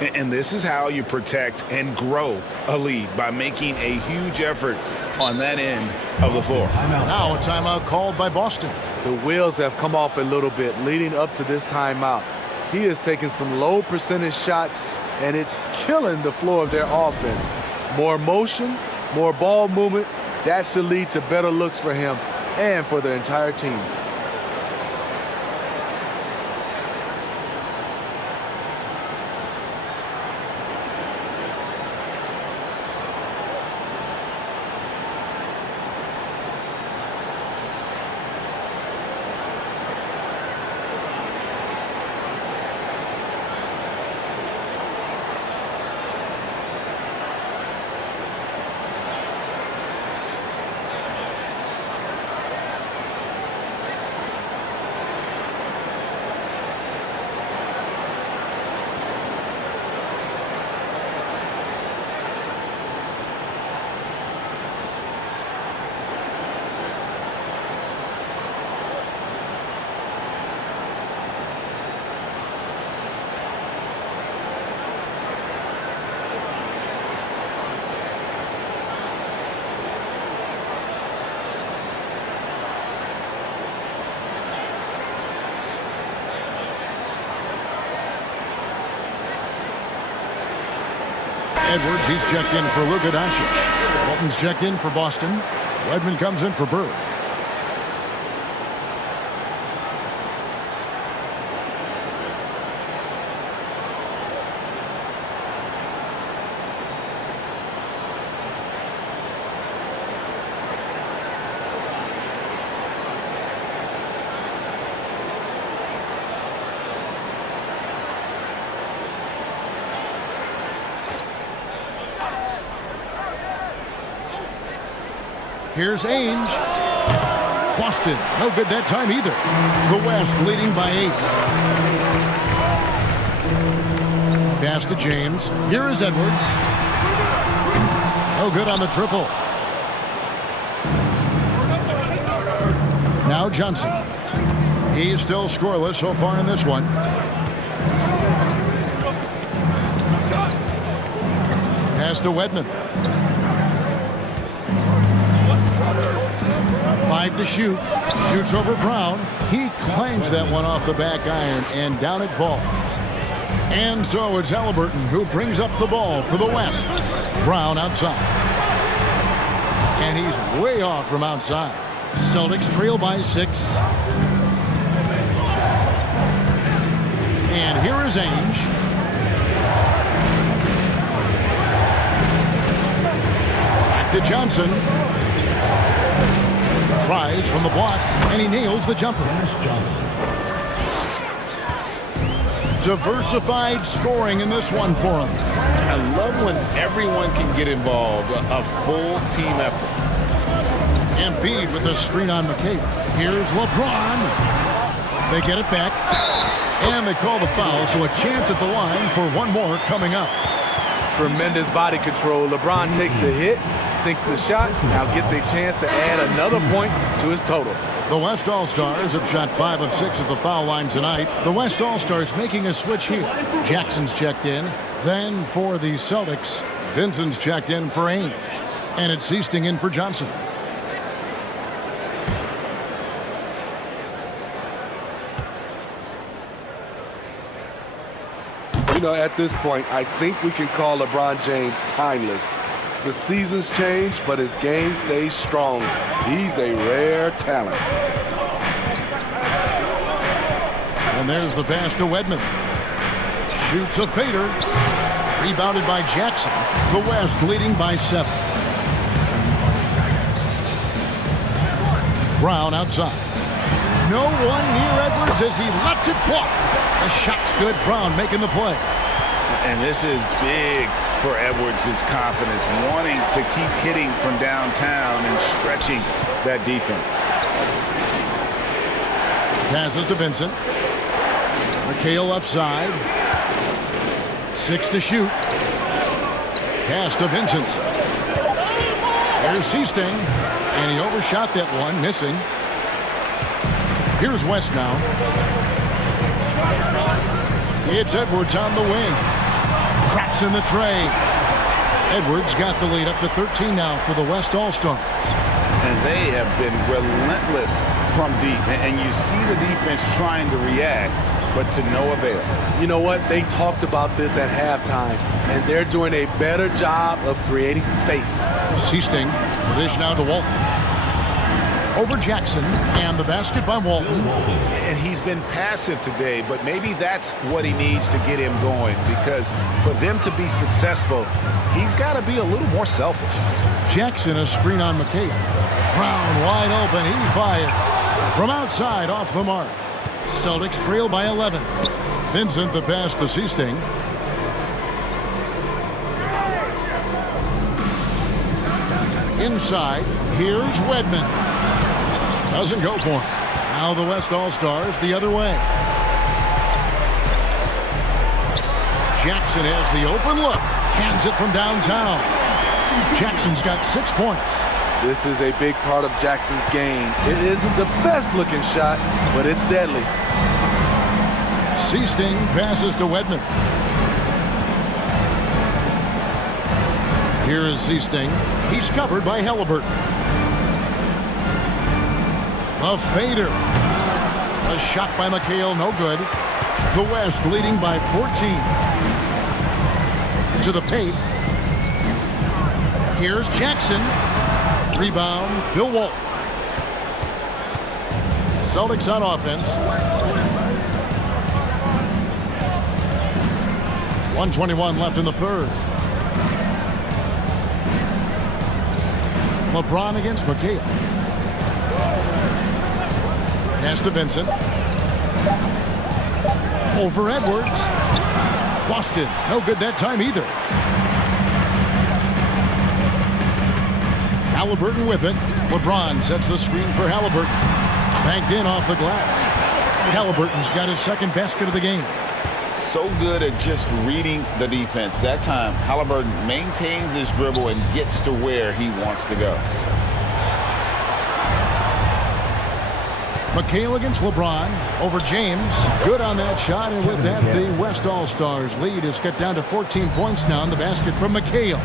And this is how you protect and grow a lead, by making a huge effort on that end of the floor. Now a timeout called by Boston. The wheels have come off a little bit leading up to this timeout. He is taking some low percentage shots, and it's killing the flow of their offense. More motion, more ball movement, that should lead to better looks for him and for the entire team. Edwards, he's checked in for Luka Doncic. Walton's checked in for Boston. Wedman comes in for Bird. Here's Ainge. Boston, no good that time either. The West leading by 8. Pass to James. Here is Edwards. No good on the triple. Now Johnson. He's still scoreless so far in this one. Pass to Wedman. 5 to shoot. Shoots over Brown. He clangs that one off the back iron, and down it falls. And so it's Halliburton who brings up the ball for the West. Brown outside. And he's way off from outside. Celtics trail by 6. And here is Ainge. Back to Johnson. Tries from the block, and he nails the jumper. Diversified scoring in this one for him. I love when everyone can get involved, a full team effort. Embiid with a screen on McKay. Here's LeBron. They get it back, and they call the foul, so a chance at the line for one more coming up. Tremendous body control. LeBron takes the hit, sinks the shot, now gets a chance to add another point to his total. The West All-Stars have shot 5 of 6 at the foul line tonight. The West All-Stars making a switch here. Jackson's checked in. Then for the Celtics, Vincent's checked in for Ainge. And it's Seasting in for Johnson. You know, at this point, I think we can call LeBron James timeless. The seasons change, but his game stays strong. He's a rare talent. And there's the pass to Wedman. Shoots a fader. Rebounded by Jackson. The West leading by 7. Brown outside. No one near Edwards as he lets it fly. The shot's good. Brown making the play. And this is big for Edwards' confidence, wanting to keep hitting from downtown and stretching that defense. Passes to Vincent. McHale left side. 6 to shoot. Pass to Vincent. Here's Seasting. And he overshot that one, missing. Here's West now. It's Edwards on the wing. Traps in the tray. Edwards got the lead up to 13 now for the West All-Stars. And they have been relentless from deep. And you see the defense trying to react, but to no avail. You know what? They talked about this at halftime, and they're doing a better job of creating space. Seasting, the dish now to Walton. Over Jackson, and the basket by Walton. And he's been passive today, but maybe that's what he needs to get him going, because for them to be successful, he's got to be a little more selfish. Jackson, a screen on McHale. Brown wide open, he fires. From outside, off the mark. Celtics trail by 11. Vincent the pass to Seasting. Inside, here's Wedman. Doesn't go for him. Now the West All-Stars the other way. Jackson has the open look. Cans it from downtown. Jackson's got 6 points. This is a big part of Jackson's game. It isn't the best looking shot, but it's deadly. Seasting passes to Wedman. Here is Seasting. He's covered by Halliburton. A fader. A shot by McHale, no good. The West leading by 14. To the paint. Here's Jackson. Rebound, Bill Walton. Celtics on offense. 1:21 left in the third. LeBron against McHale. Pass to Vincent. Over Edwards. Boston, no good that time either. Halliburton with it. LeBron sets the screen for Halliburton. Banked in off the glass. Halliburton's got his second basket of the game. So good at just reading the defense. That time, Halliburton maintains his dribble and gets to where he wants to go. McHale against LeBron over James. Good on that shot, and with that, the West All-Stars lead is cut down to 14 points now in the basket from McHale.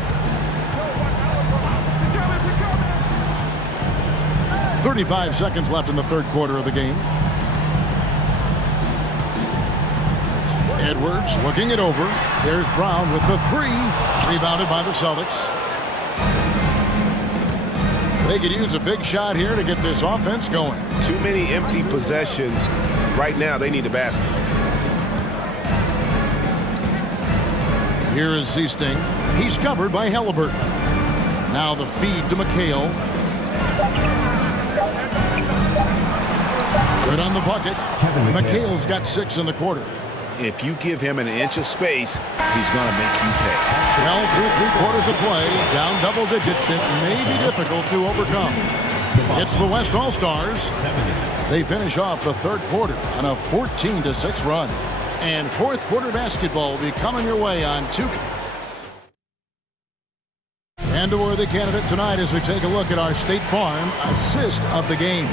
35 seconds left in the third quarter of the game. Edwards looking it over. There's Brown with the three. Rebounded by the Celtics. They could use a big shot here to get this offense going. Too many empty possessions. Right now, they need a basket. Here is Zeesting. He's covered by Halliburton. Now the feed to McHale. Good on the bucket. McHale's got 6 in the quarter. If you give him an inch of space, he's going to make you pay. Well, through 3 quarters of play, down double digits, it may be difficult to overcome. It's the West All-Stars. They finish off the third quarter on a 14-6 run. And fourth quarter basketball will be coming your way on 2K. And a worthy candidate tonight as we take a look at our State Farm assist of the game.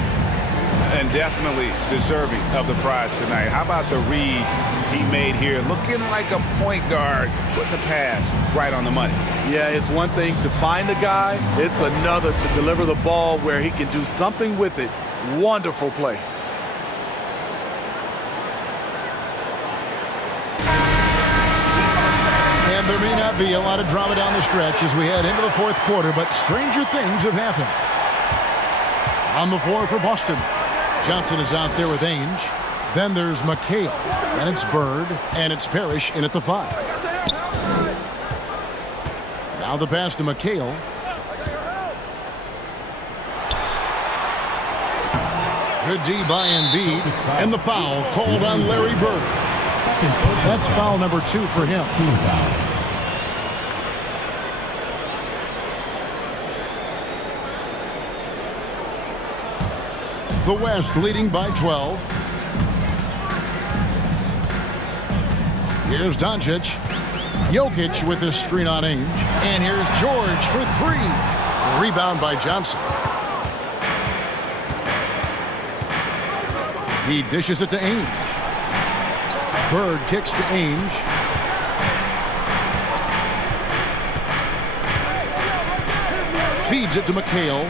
And definitely deserving of the prize tonight. How about the read he made here? Looking like a point guard, putting the pass right on the money. Yeah, it's one thing to find the guy. It's another to deliver the ball where he can do something with it. Wonderful play. And there may not be a lot of drama down the stretch as we head into the fourth quarter, but stranger things have happened. On the floor for Boston. Johnson is out there with Ainge. Then there's McHale. And it's Bird. And it's Parrish in at the 5. Now the pass to McHale. Good D by Embiid. And the foul called on Larry Bird. That's foul number 2 for him. The West leading by 12. Here's Doncic. Jokic with his screen on Ainge. And here's George for 3. Rebound by Johnson. He dishes it to Ainge. Bird kicks to Ainge. Feeds it to McHale.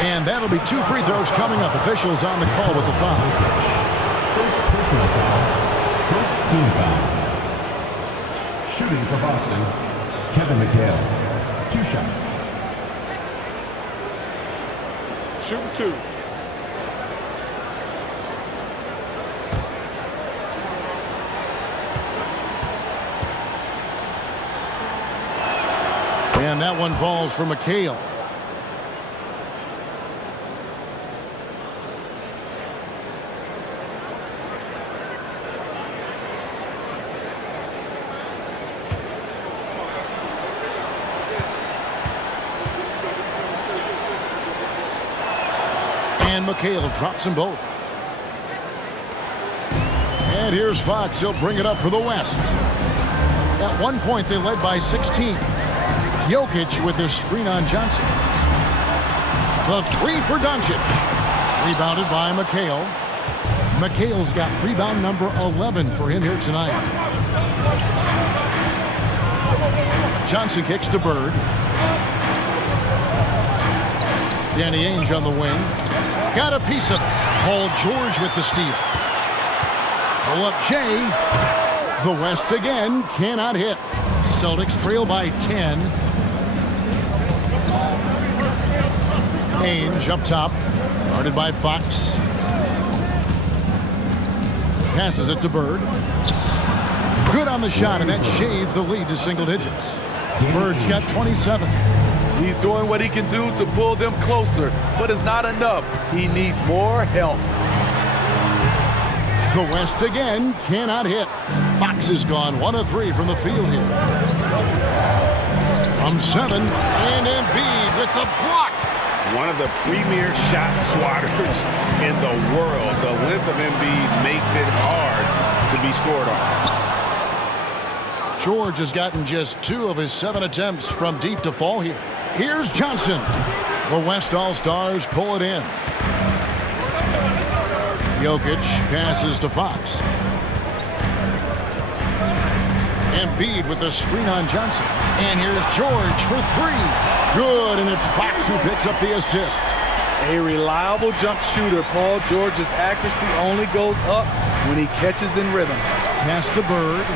And that'll be 2 free throws coming up. Officials on the call with the foul. First personal foul. First team foul. Shooting for Boston, Kevin McHale. 2 shots. Shoot 2. And that one falls for McHale. And McHale drops them both. And here's Fox. He'll bring it up for the West. At one point, they led by 16. Jokic with his screen on Johnson. The 3 for Doncic. Rebounded by McHale. McHale's got rebound number 11 for him here tonight. Johnson kicks to Bird. Danny Ainge on the wing. Got a piece of it. Paul George with the steal. Pull up Jay. The West again cannot hit. Celtics trail by 10. Ainge up top, guarded by Fox. Passes it to Bird. Good on the shot, and that shaves the lead to single digits. Bird's got 27. He's doing what he can do to pull them closer, but it's not enough. He needs more help. The West again cannot hit. Fox is gone 1 of 3 from the field here. From 7, and Embiid with the block. One of the premier shot swatters in the world. The length of Embiid makes it hard to be scored on. George has gotten just 2 of his 7 attempts from deep to fall here. Here's Johnson. The West All-Stars pull it in. Jokic passes to Fox. Embiid with the screen on Johnson. And here's George for 3. Good, and it's Fox who picks up the assist. A reliable jump shooter. Paul George's accuracy only goes up when he catches in rhythm. Pass to Bird.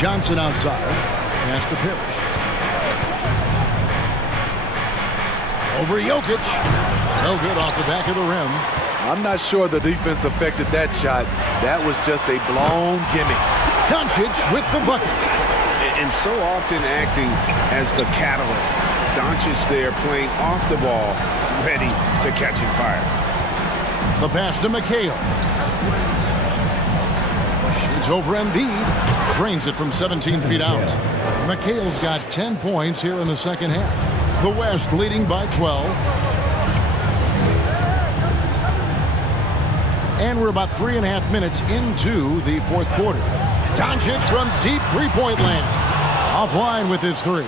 Johnson outside. Pass to Parrish. Over Jokic. No good off the back of the rim. I'm not sure the defense affected that shot. That was just a blown gimme. Doncic with the bucket. And so often acting as the catalyst. Doncic there playing off the ball, ready to catching fire. The pass to McHale. Shoots over Embiid. Drains it from 17 feet out. McHale's got 10 points here in the second half. The West leading by 12. And we're about 3.5 minutes into the fourth quarter. Doncic from deep three-point land. Offline with his 3.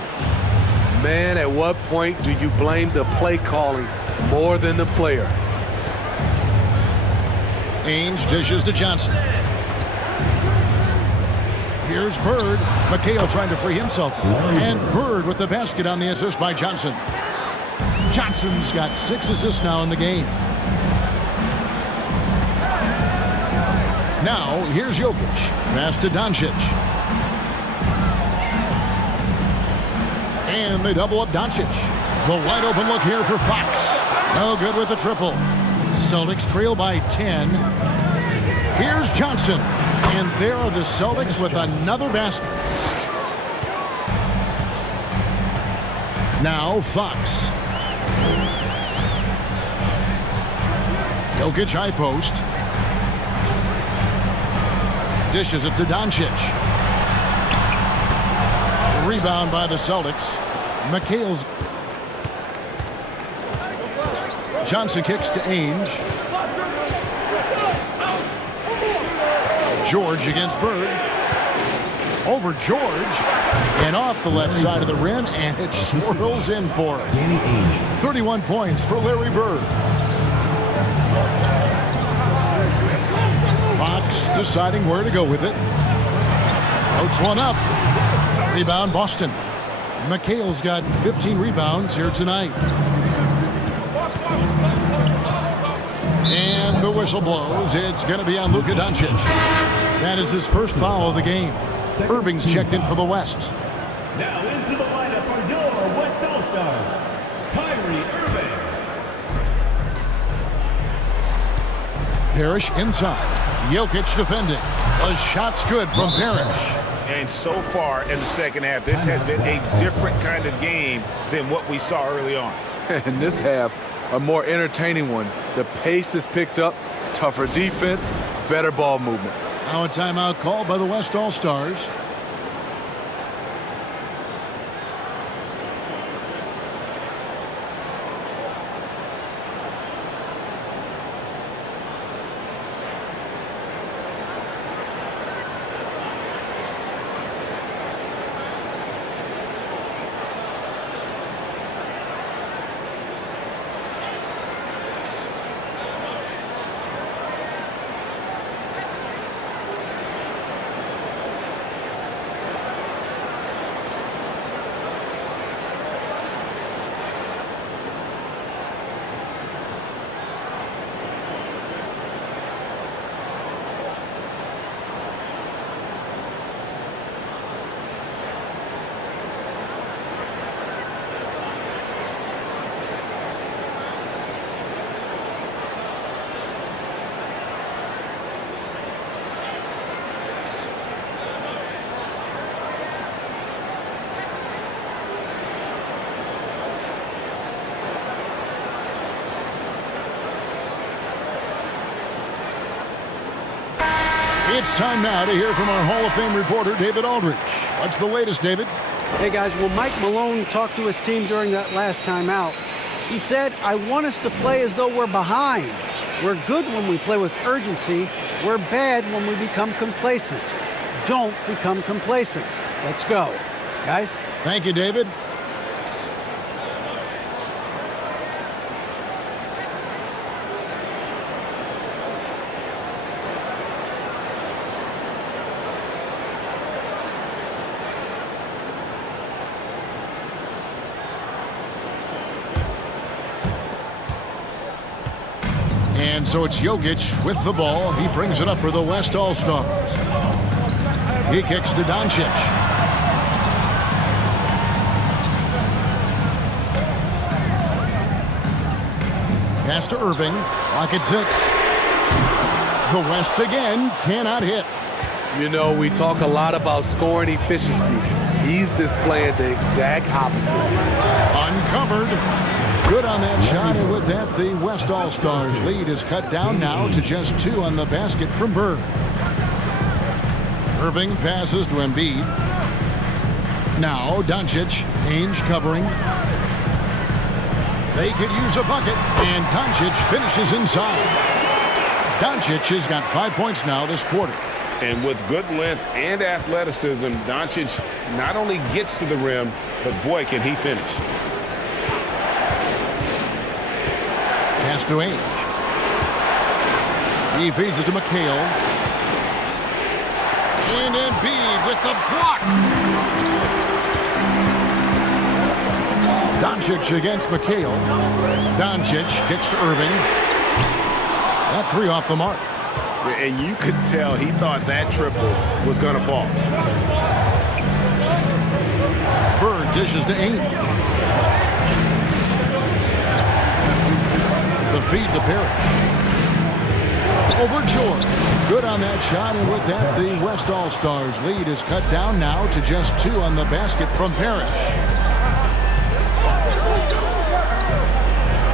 Man, at what point do you blame the play calling more than the player? Ainge dishes to Johnson. Here's Bird. McHale trying to free himself. And Bird with the basket on the assist by Johnson. Johnson's got 6 assists now in the game. Now, here's Jokic. Pass to Doncic. And they double up Doncic. The wide open look here for Fox. No good with the triple. Celtics trail by 10. Here's Johnson. And there are the Celtics with another basket. Now Fox. Jokic high post. Dishes it to Doncic. The rebound by the Celtics. McHale's. Johnson kicks to Ainge. George against Bird. Over George. And off the left side of the rim, and it swirls in for it. Danny Ainge. 31 points for Larry Bird. Fox deciding where to go with it. Floats one up. Rebound Boston. McHale's got 15 rebounds here tonight. And the whistle blows. It's going to be on Luka Doncic. That is his first foul of the game. Irving's checked in for the West. Now into the lineup for your West All-Stars, Kyrie Irving. Parrish inside. Jokic defending. The shot's good from Parrish. And so far in the second half, this has been a different kind of game than what we saw early on. In this half, a more entertaining one. The pace is picked up, tougher defense, better ball movement. Now a timeout called by the West All-Stars. And it's time now to hear from our Hall of Fame reporter, David Aldridge. What's the latest, David? Hey, guys. Well, Mike Malone talked to his team during that last timeout. He said, I want us to play as though we're behind. We're good when we play with urgency. We're bad when we become complacent. Don't become complacent. Let's go. Guys? Thank you, David. And so it's Jokic with the ball. He brings it up for the West All-Stars. He kicks to Doncic. Pass to Irving. Clock at 6. The West again cannot hit. You know, we talk a lot about scoring efficiency. He's displaying the exact opposite. Uncovered. Good on that shot, and with that, the West All-Stars lead is cut down now to just 2 on the basket from Bird. Irving passes to Embiid. Now Doncic, Ainge covering. They could use a bucket, and Doncic finishes inside. Doncic has got 5 points now this quarter. And with good length and athleticism, Doncic not only gets to the rim, but boy, can he finish. Pass to Ainge. He feeds it to McHale. And Embiid with the block. Doncic against McHale. Doncic kicks to Irving. That 3 off the mark. And you could tell he thought that triple was going to fall. Bird dishes to Ainge. The feed to Parrish. Over George. Good on that shot, and with that, the West All-Stars lead is cut down now to just 2 on the basket from Parrish.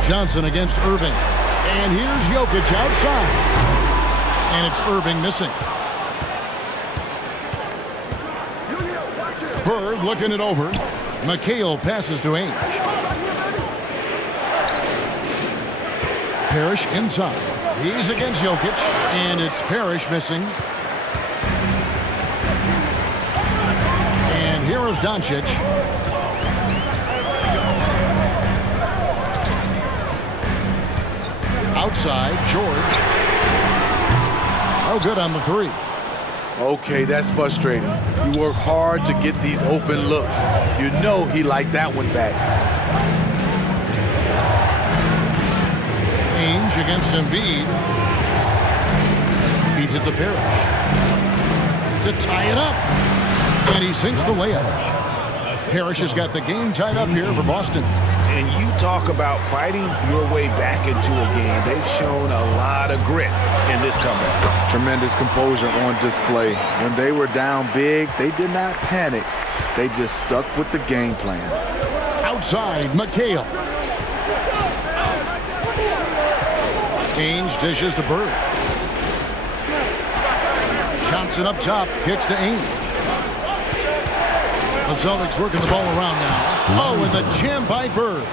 Johnson against Irving. And here's Jokic outside. And it's Irving missing. Bird looking it over. McHale passes to Ainge. Parrish inside. He's against Jokic, and it's Parrish missing. And here is Doncic. Outside, George. Oh, good on the 3. Okay, that's frustrating. You work hard to get these open looks. You know he liked that one back. Ainge against Embiid. Feeds it to Parrish. To tie it up. And he sinks the layup. Parrish has got the game tied up here for Boston. And you talk about fighting your way back into a game. They've shown a lot of grit in this comeback. Tremendous composure on display. When they were down big, they did not panic. They just stuck with the game plan. Outside, McHale. Ainge dishes to Bird. Johnson up top, kicks to Ainge. The Celtics working the ball around now. Oh, and the jam by Bird.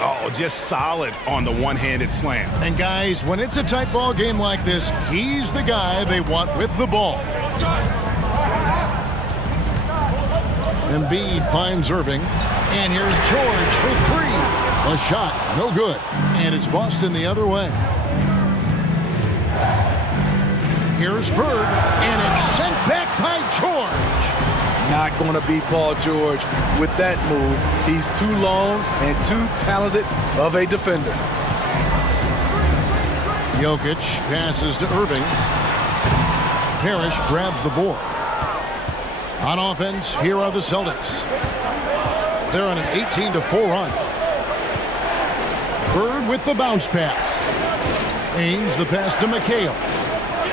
Oh, just solid on the one-handed slam. And guys, when it's a tight ball game like this, he's the guy they want with the ball. Embiid finds Irving. And here's George for 3. A shot, no good. And it's Boston the other way. Here's Bird, and it's sent back by George. Not going to be Paul George with that move. He's too long and too talented of a defender. Jokic passes to Irving. Parrish grabs the board. On offense, here are the Celtics. They're on an 18-4 run. Bird with the bounce pass. Ainge the pass to McHale.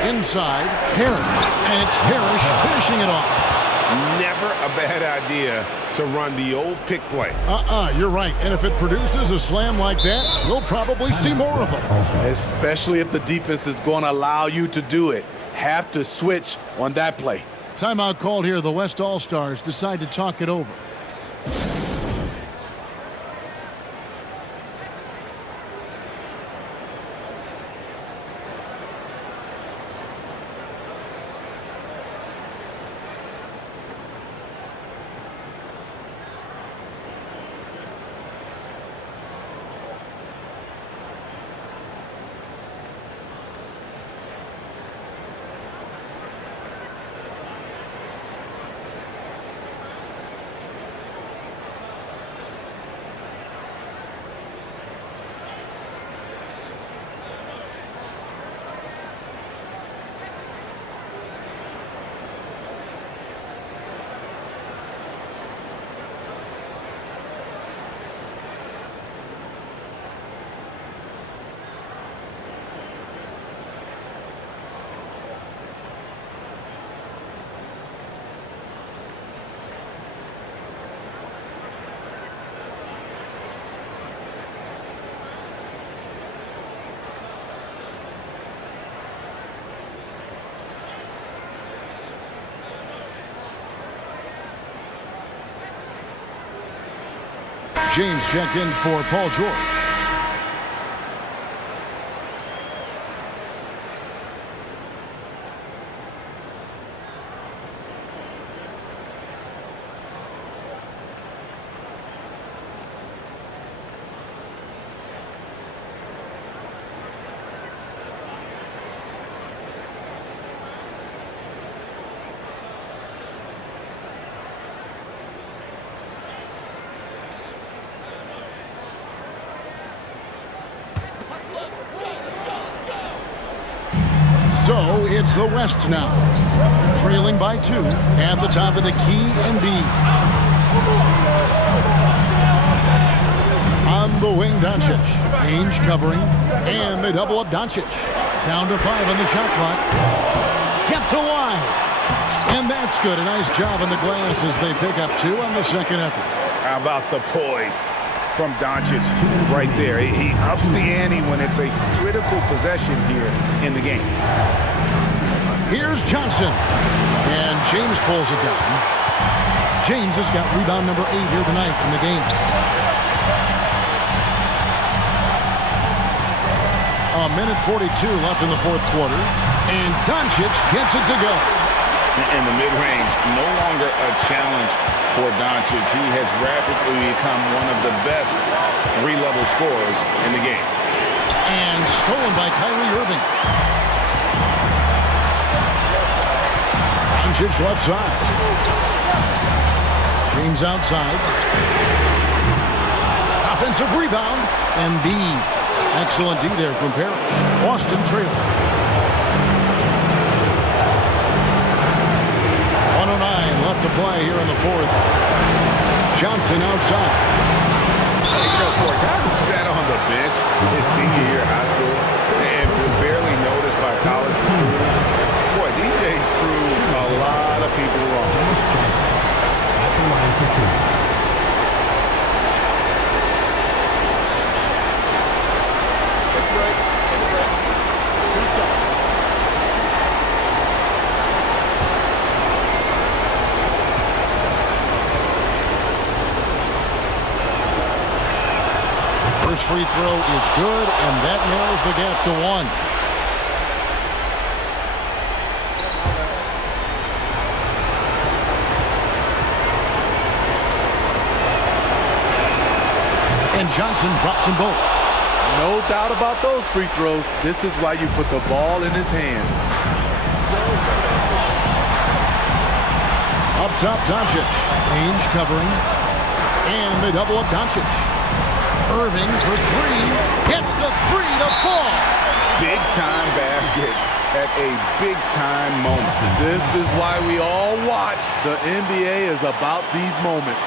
Inside, Parrish. And it's Parrish finishing it off. Never a bad idea to run the old pick play. You're right. And if it produces a slam like that, we'll probably see more of them. Especially if the defense is going to allow you to do it. have to switch on that play. Timeout called here. The West All-Stars decide to talk it over. James checked in for Paul George. So it's the West now, trailing by 2 at the top of the key and B. On the wing, Doncic. Ainge covering, and they double up Doncic. Down to 5 on the shot clock. Kept to wide. And that's good. A nice job on the glass as they pick up 2 on the second effort. How about the poise from Doncic right there? He ups the ante when it's a critical possession here in the game. Here's Johnson. And James pulls it down. James has got rebound number 8 here tonight in the game. A minute 42 left in the fourth quarter. And Doncic gets it to go. In the mid-range, no longer a challenge for Doncic. He has rapidly become one of the best three-level scorers in the game. And stolen by Kyrie Irving. Doncic left side. James outside. Offensive rebound. And B. Excellent D there from Parrish. Boston trailing. 109 left to play here in the fourth. Johnson outside. For a guy who sat on the bench his senior year of high school and was barely noticed by college recruiters, boy, DJ's proved a lot of people wrong. At the line for 2. First free throw is good, and that narrows the gap to 1. And Johnson drops them both. No doubt about those free throws. This is why you put the ball in his hands. Up top, Doncic. Ainge covering. And they double up Doncic. Irving for 3. Gets the 3 to fall. Big-time basket at a big-time moment. This is why we all watch. The NBA is about these moments.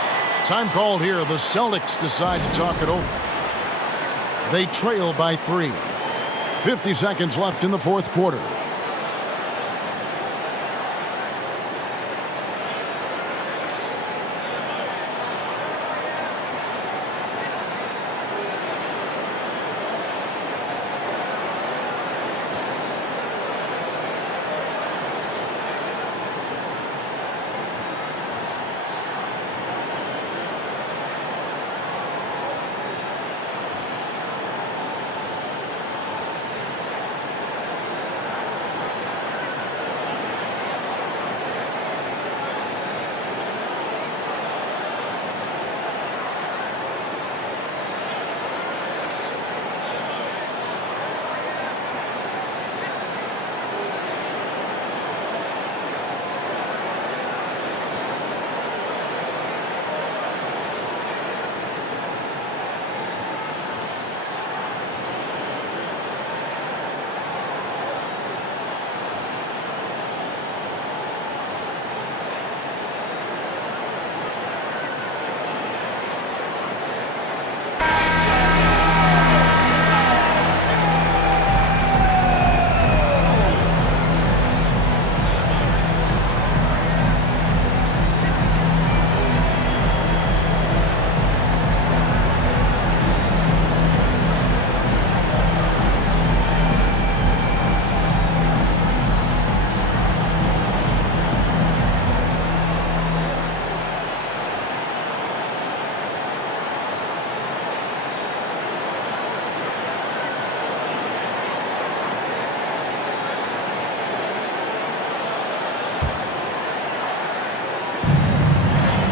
Time called here. The Celtics decide to talk it over. They trail by 3. 50 seconds left in the fourth quarter.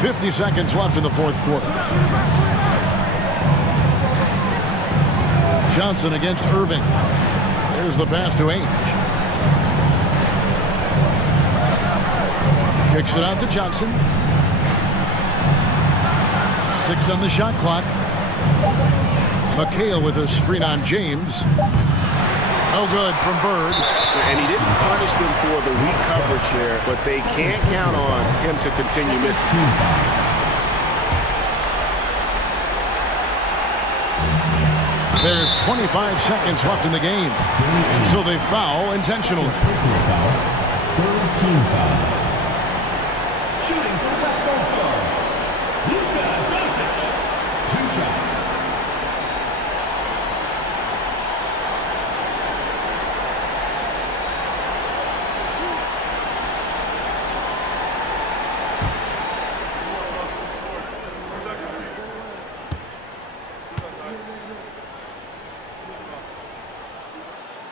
50 seconds left in the fourth quarter. Johnson against Irving. There's the pass to Ainge. Kicks it out to Johnson. 6 on the shot clock. McHale with a screen on James. No good from Bird. And he didn't punish them for the weak coverage there, but they can't count on him to continue missing. There's 25 seconds left in the game. So they foul intentionally. Third team foul. Shooting for West All-Stars, Luka Doncic. 2 shots.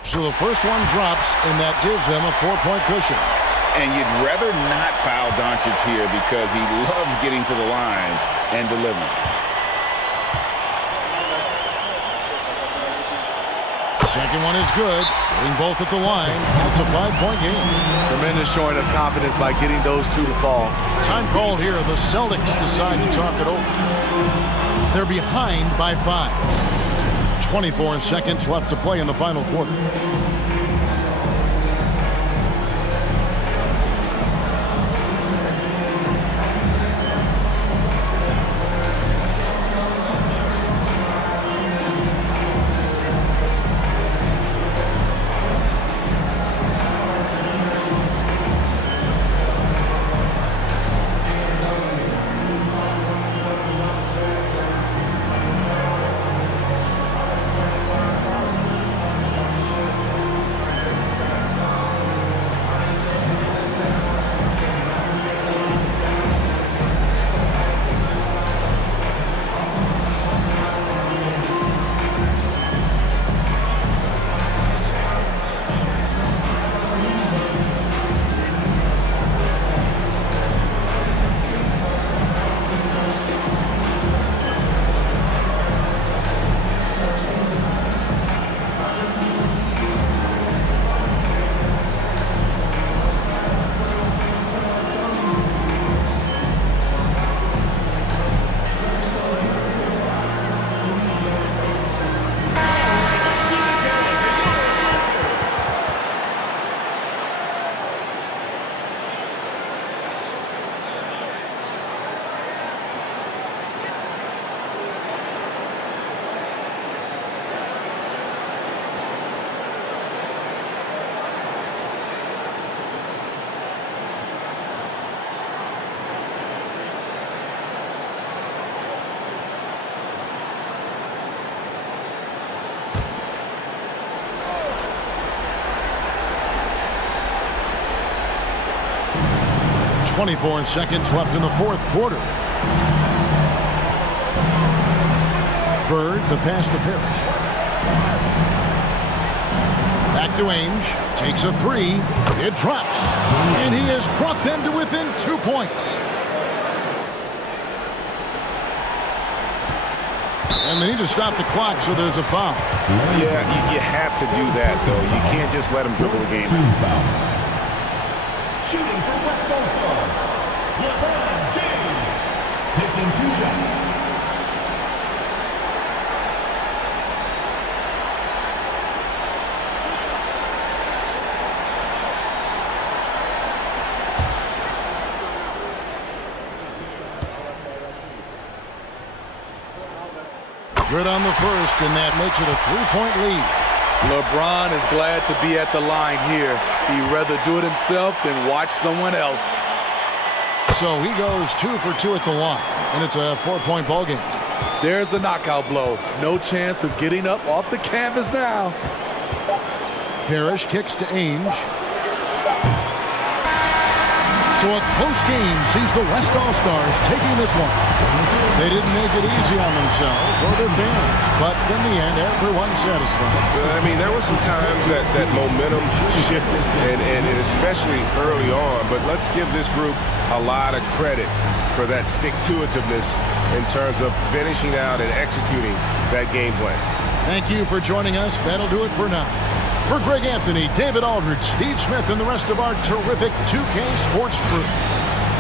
So the first one drops, and that gives them a 4-point cushion. And you'd rather not foul Doncic here because he loves getting to the line and delivering. Second one is good. Getting both at the line. It's a 5-point game. Tremendous showing of confidence by getting those 2 to fall. Time called here. The Celtics decide to talk it over. They're behind by 5. 24 seconds left to play in the final quarter. .24 seconds left in the fourth quarter. Bird, the pass to Parrish. Back to Ainge. Takes a 3. It drops. And he has brought them to within 2 points. And they need to stop the clock, so there's a foul. Yeah, you have to do that, though. You can't just let him dribble the game out. Shooting for West All-Stars, LeBron James. Taking 2 shots. Good on the first, and that makes it a 3-point lead. LeBron is glad to be at the line here. He'd rather do it himself than watch someone else. So he goes 2 for 2 at the line, and it's a 4-point ball game. There's the knockout blow. No chance of getting up off the canvas now. Parrish kicks to Ainge. So a close game sees the West All-Stars taking this one. They didn't make it easy on themselves or their fans, but in the end, everyone's satisfied. I mean, there were some times that momentum shifted, and especially early on, but let's give this group a lot of credit for that stick-to-itiveness in terms of finishing out and executing that game plan. Thank you for joining us. That'll do it for now. For Greg Anthony, David Aldridge, Steve Smith, and the rest of our terrific 2K Sports crew,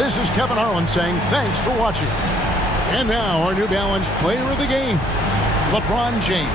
this is Kevin Harlan saying thanks for watching. And now our New Balance player of the game, LeBron James.